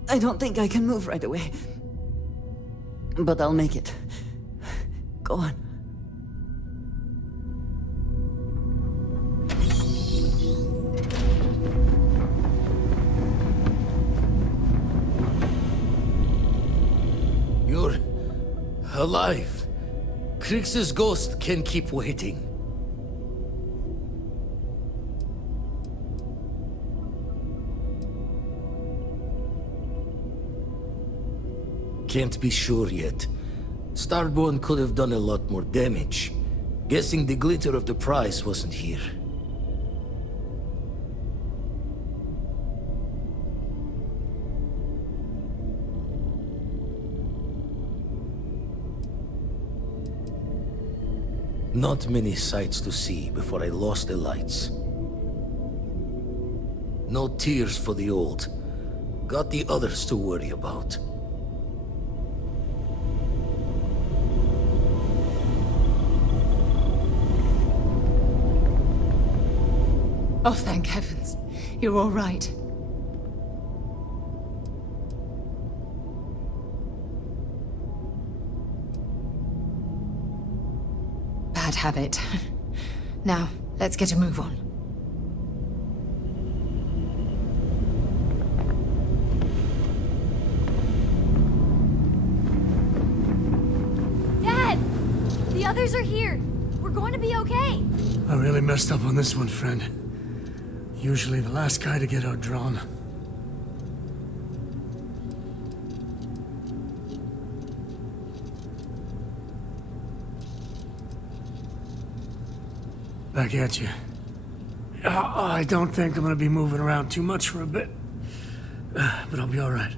I don't think I can move right away. But I'll make it. Go on. You're alive. Krix's ghost can keep waiting. Can't be sure yet. Starborn could have done a lot more damage. Guessing the glitter of the prize wasn't here. Not many sights to see before I lost the lights. No tears for the old. Got the others to worry about. Oh, thank heavens. You're all right. Bad habit. Now, let's get a move on. Dad! The others are here. We're going to be okay. I really messed up on this one, friend. Usually the last guy to get outdrawn. Back at you. I don't think I'm gonna be moving around too much for a bit. But I'll be alright.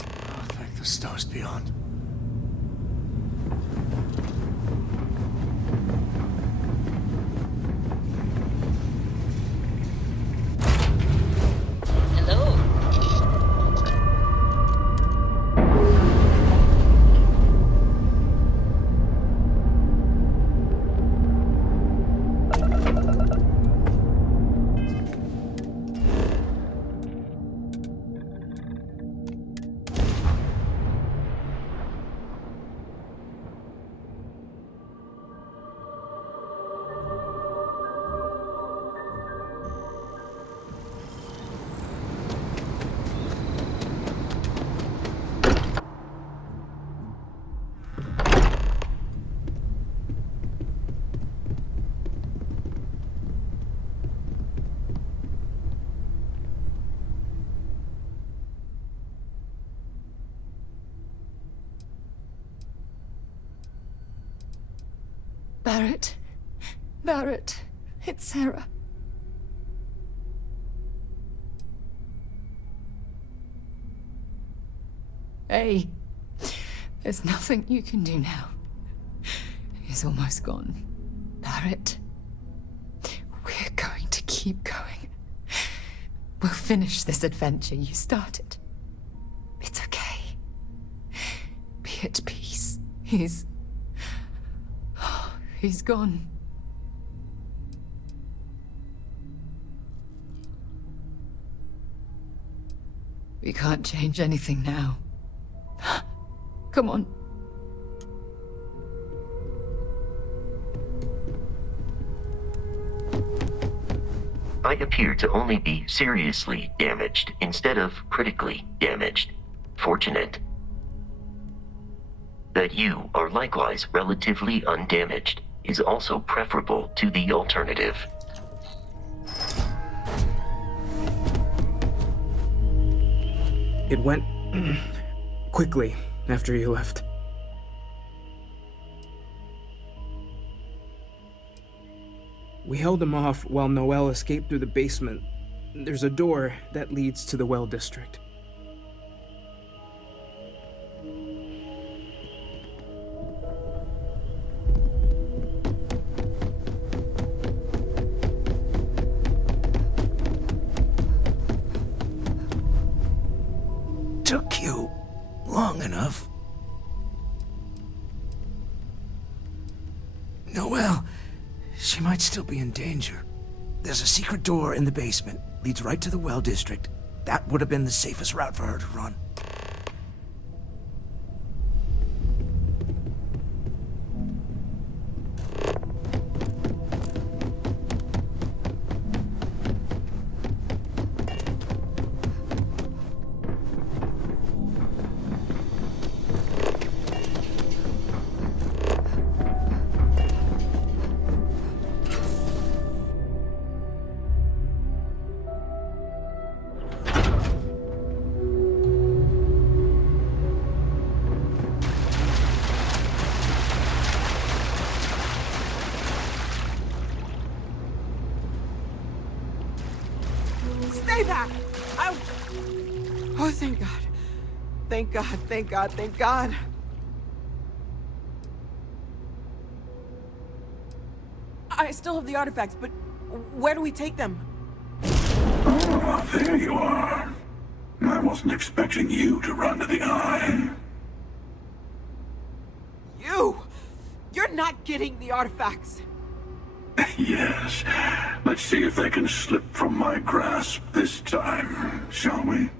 Oh, thank the stars beyond. Barrett. Barrett. It's Sarah. Hey. There's nothing you can do now. He's almost gone. Barrett. We're going to keep going. We'll finish this adventure you started. It's okay. Be at peace. He's gone. We can't change anything now. Come on. I appear to only be seriously damaged instead of critically damaged. Fortunate. That you are likewise relatively undamaged is also preferable to the alternative. It went quickly after you left. We held him off while Noel escaped through the basement. There's a door that leads to the well district. Took you long enough. Noelle, she might still be in danger. There's a secret door in the basement, leads right to the well district. That would have been the safest route for her to run. Stay back! Oh, thank God. Thank God, thank God, thank God. I still have the artifacts, but where do we take them? Ah, there you are. I wasn't expecting you to run to the eye. You're not getting the artifacts. Yes. Let's see if they can slip from my grasp this time, shall we?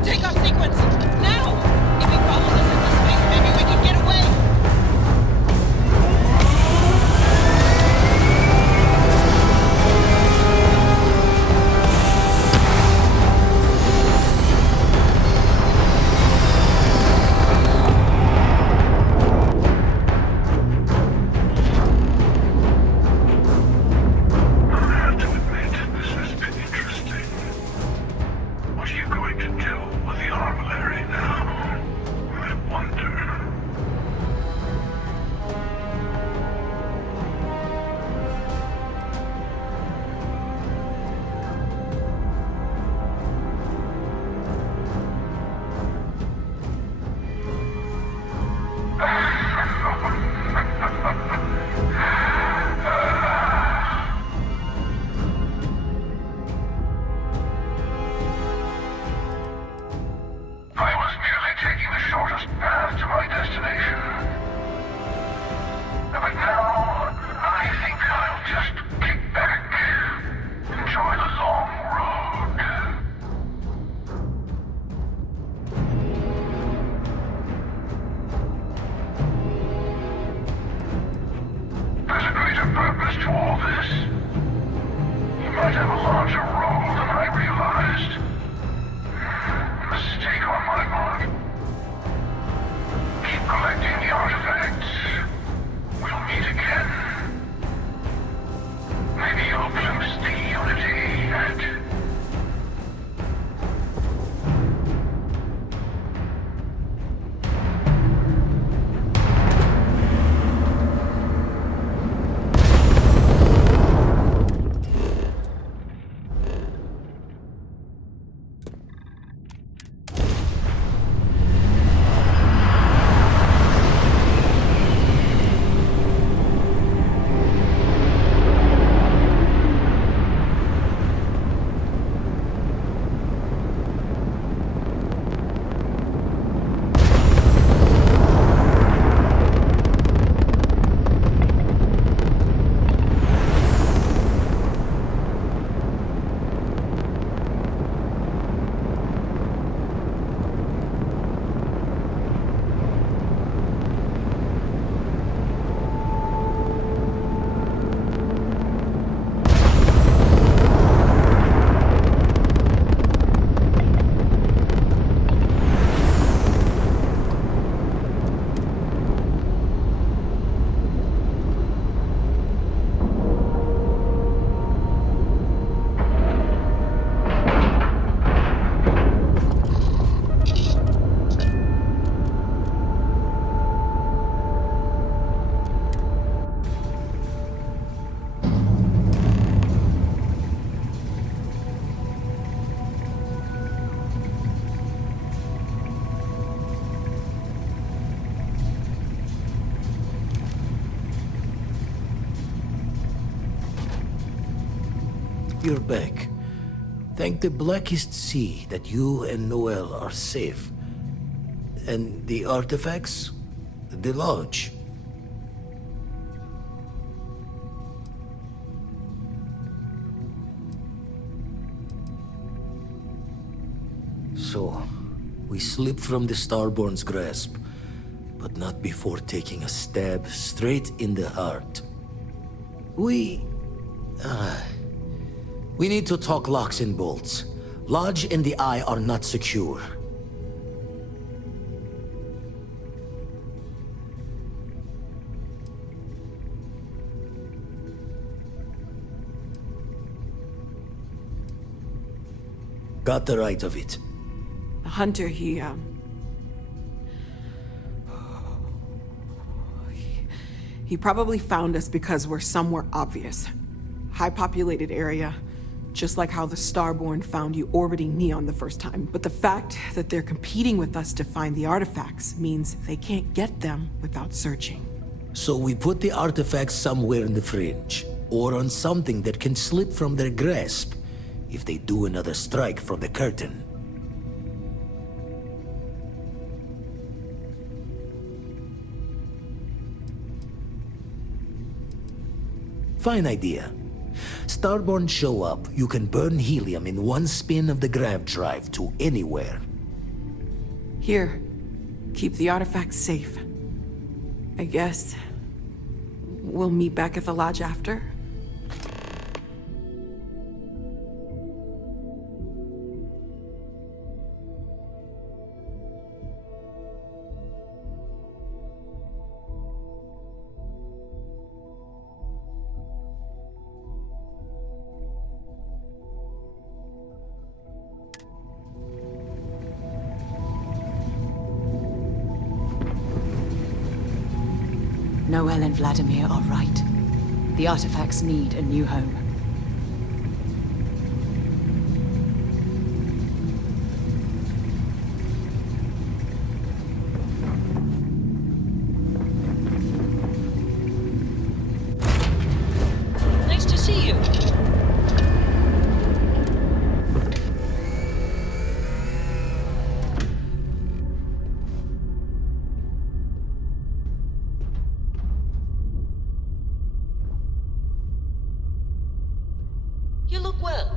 the takeoff sequence! Now! If he follows us into space, maybe we can get away! You're back. Thank the blackest sea that you and Noel are safe. And the artifacts? The lodge. So, we slipped from the Starborn's grasp, but not before taking a stab straight in the heart. We need to talk locks and bolts. Lodge and the Eye are not secure. Got the right of it. Hunter, he probably found us because we're somewhere obvious. High-populated area, just like how the Starborn found you orbiting Neon the first time. But the fact that they're competing with us to find the artifacts means they can't get them without searching. So we put the artifacts somewhere in the fringe, or on something that can slip from their grasp if they do another strike from the curtain. Fine idea. Starborn show up, you can burn helium in one spin of the grav drive to anywhere. Here, keep the artifacts safe. I guess we'll meet back at the lodge after. Noel and Vladimir are right. The artifacts need a new home. Nice to see you. You look well.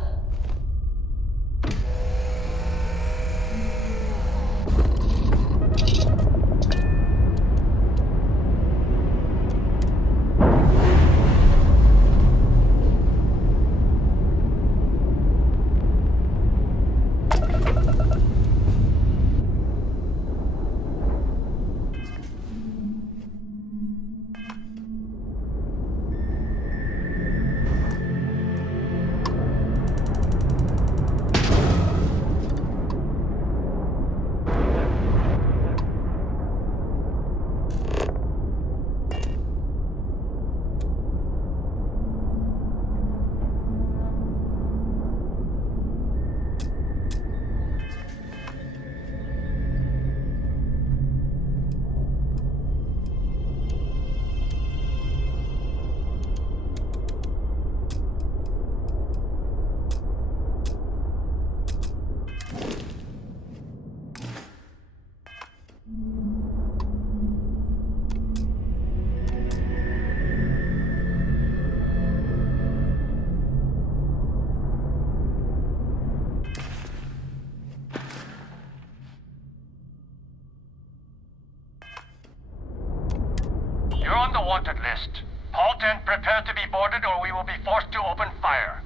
You're on the wanted list. Halt and prepare to be boarded or we will be forced to open fire.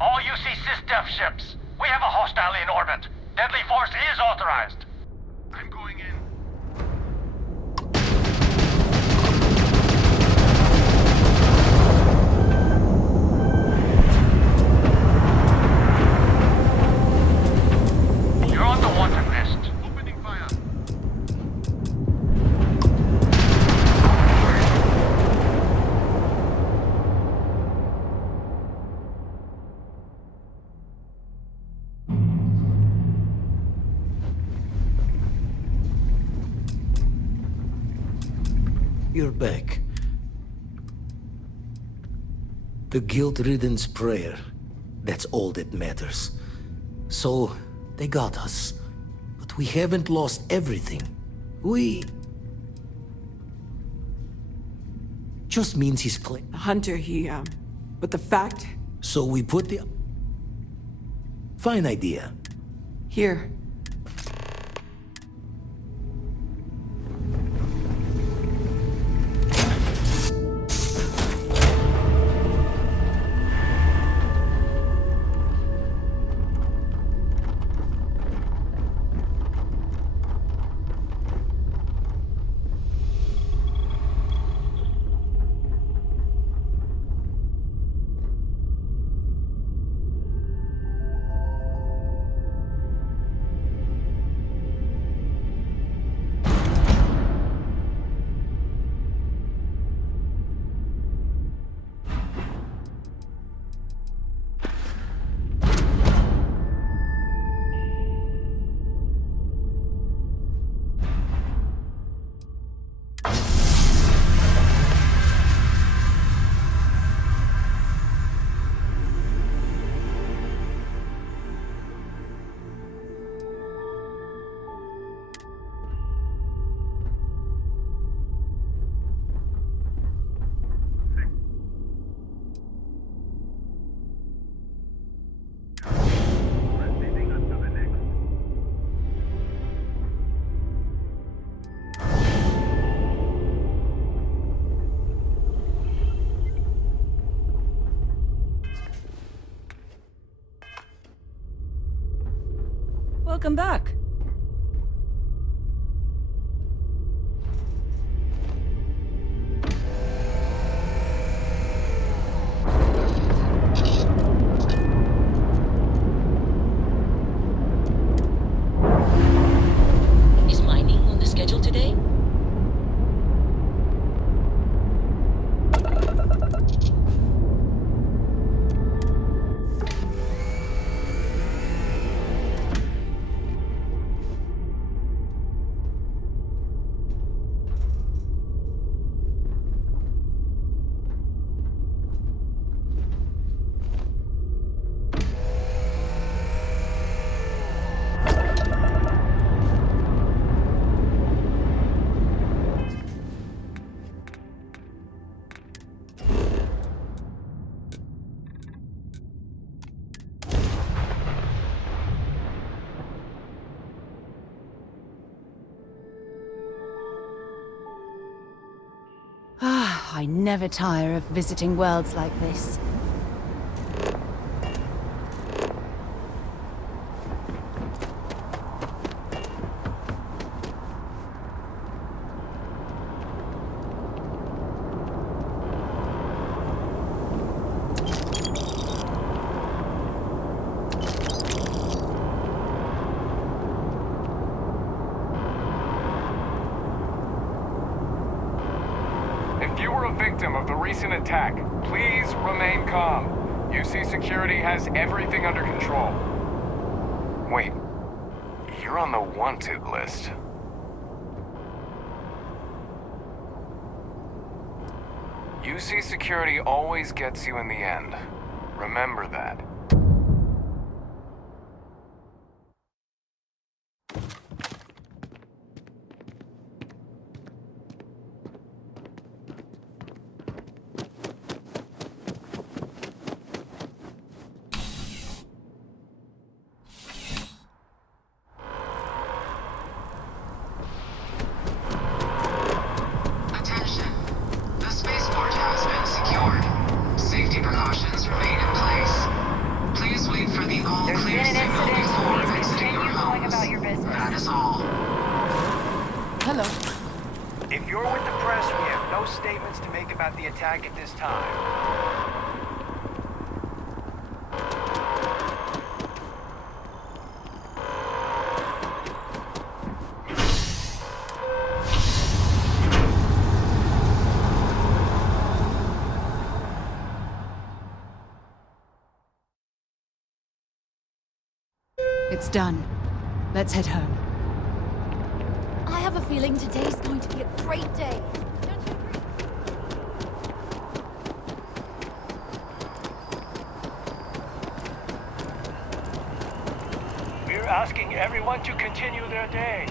All UC SysDef ships. We have a hostile in orbit. Deadly force is authorized. I'm going in. You're on the wanted list. Opening fire. You're back. The guilt-ridden's prayer. That's all that matters. So, they got us. But we haven't lost everything. We... just means he's playing. Hunter, but the fact... So we put the... Fine idea. Here. Welcome back. Is mining on the schedule today? I never tire of visiting worlds like this. If you were a victim of the recent attack, please remain calm. UC Security has everything under control. Wait, you're on the wanted list. UC Security always gets you in the end. Remember that. Attention. The spaceport has been secured. Safety precautions remain in place. Please wait for the all-clear signal before exiting your homes. That is all. Hello. If you're with the press, we have no statements to make about the attack at this time. It's done. Let's head home. I have a feeling today's going to be a great day. We're asking everyone to continue their day.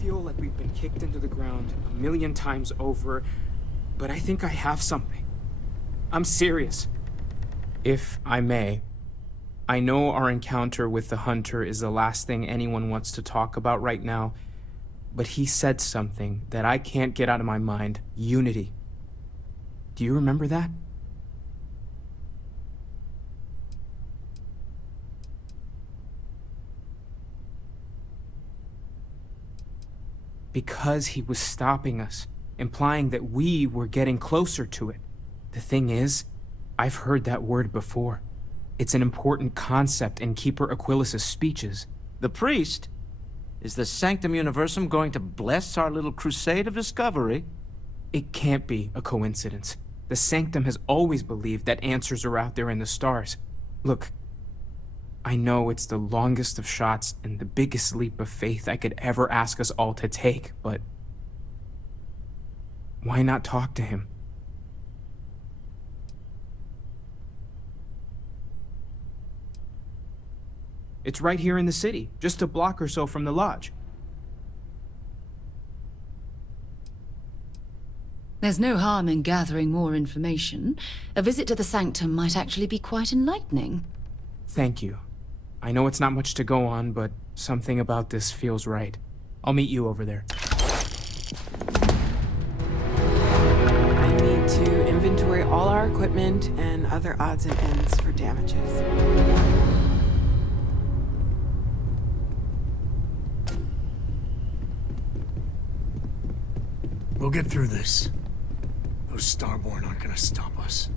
Feel like we've been kicked into the ground a million times over, but I think I have something. I'm serious. If I may, I know our encounter with the Hunter is the last thing anyone wants to talk about right now, but he said something that I can't get out of my mind. Unity. Do you remember that? Because he was stopping us, implying that we were getting closer to it. The thing is, I've heard that word before. It's an important concept in Keeper Aquilas's speeches. The priest? Is the Sanctum Universum going to bless our little crusade of discovery? It can't be a coincidence. The Sanctum has always believed that answers are out there in the stars. Look, I know it's the longest of shots and the biggest leap of faith I could ever ask us all to take, but why not talk to him? It's right here in the city, just a block or so from the lodge. There's no harm in gathering more information. A visit to the Sanctum might actually be quite enlightening. Thank you. I know it's not much to go on, but something about this feels right. I'll meet you over there. I need to inventory all our equipment and other odds and ends for damages. We'll get through this. Those Starborn aren't gonna stop us.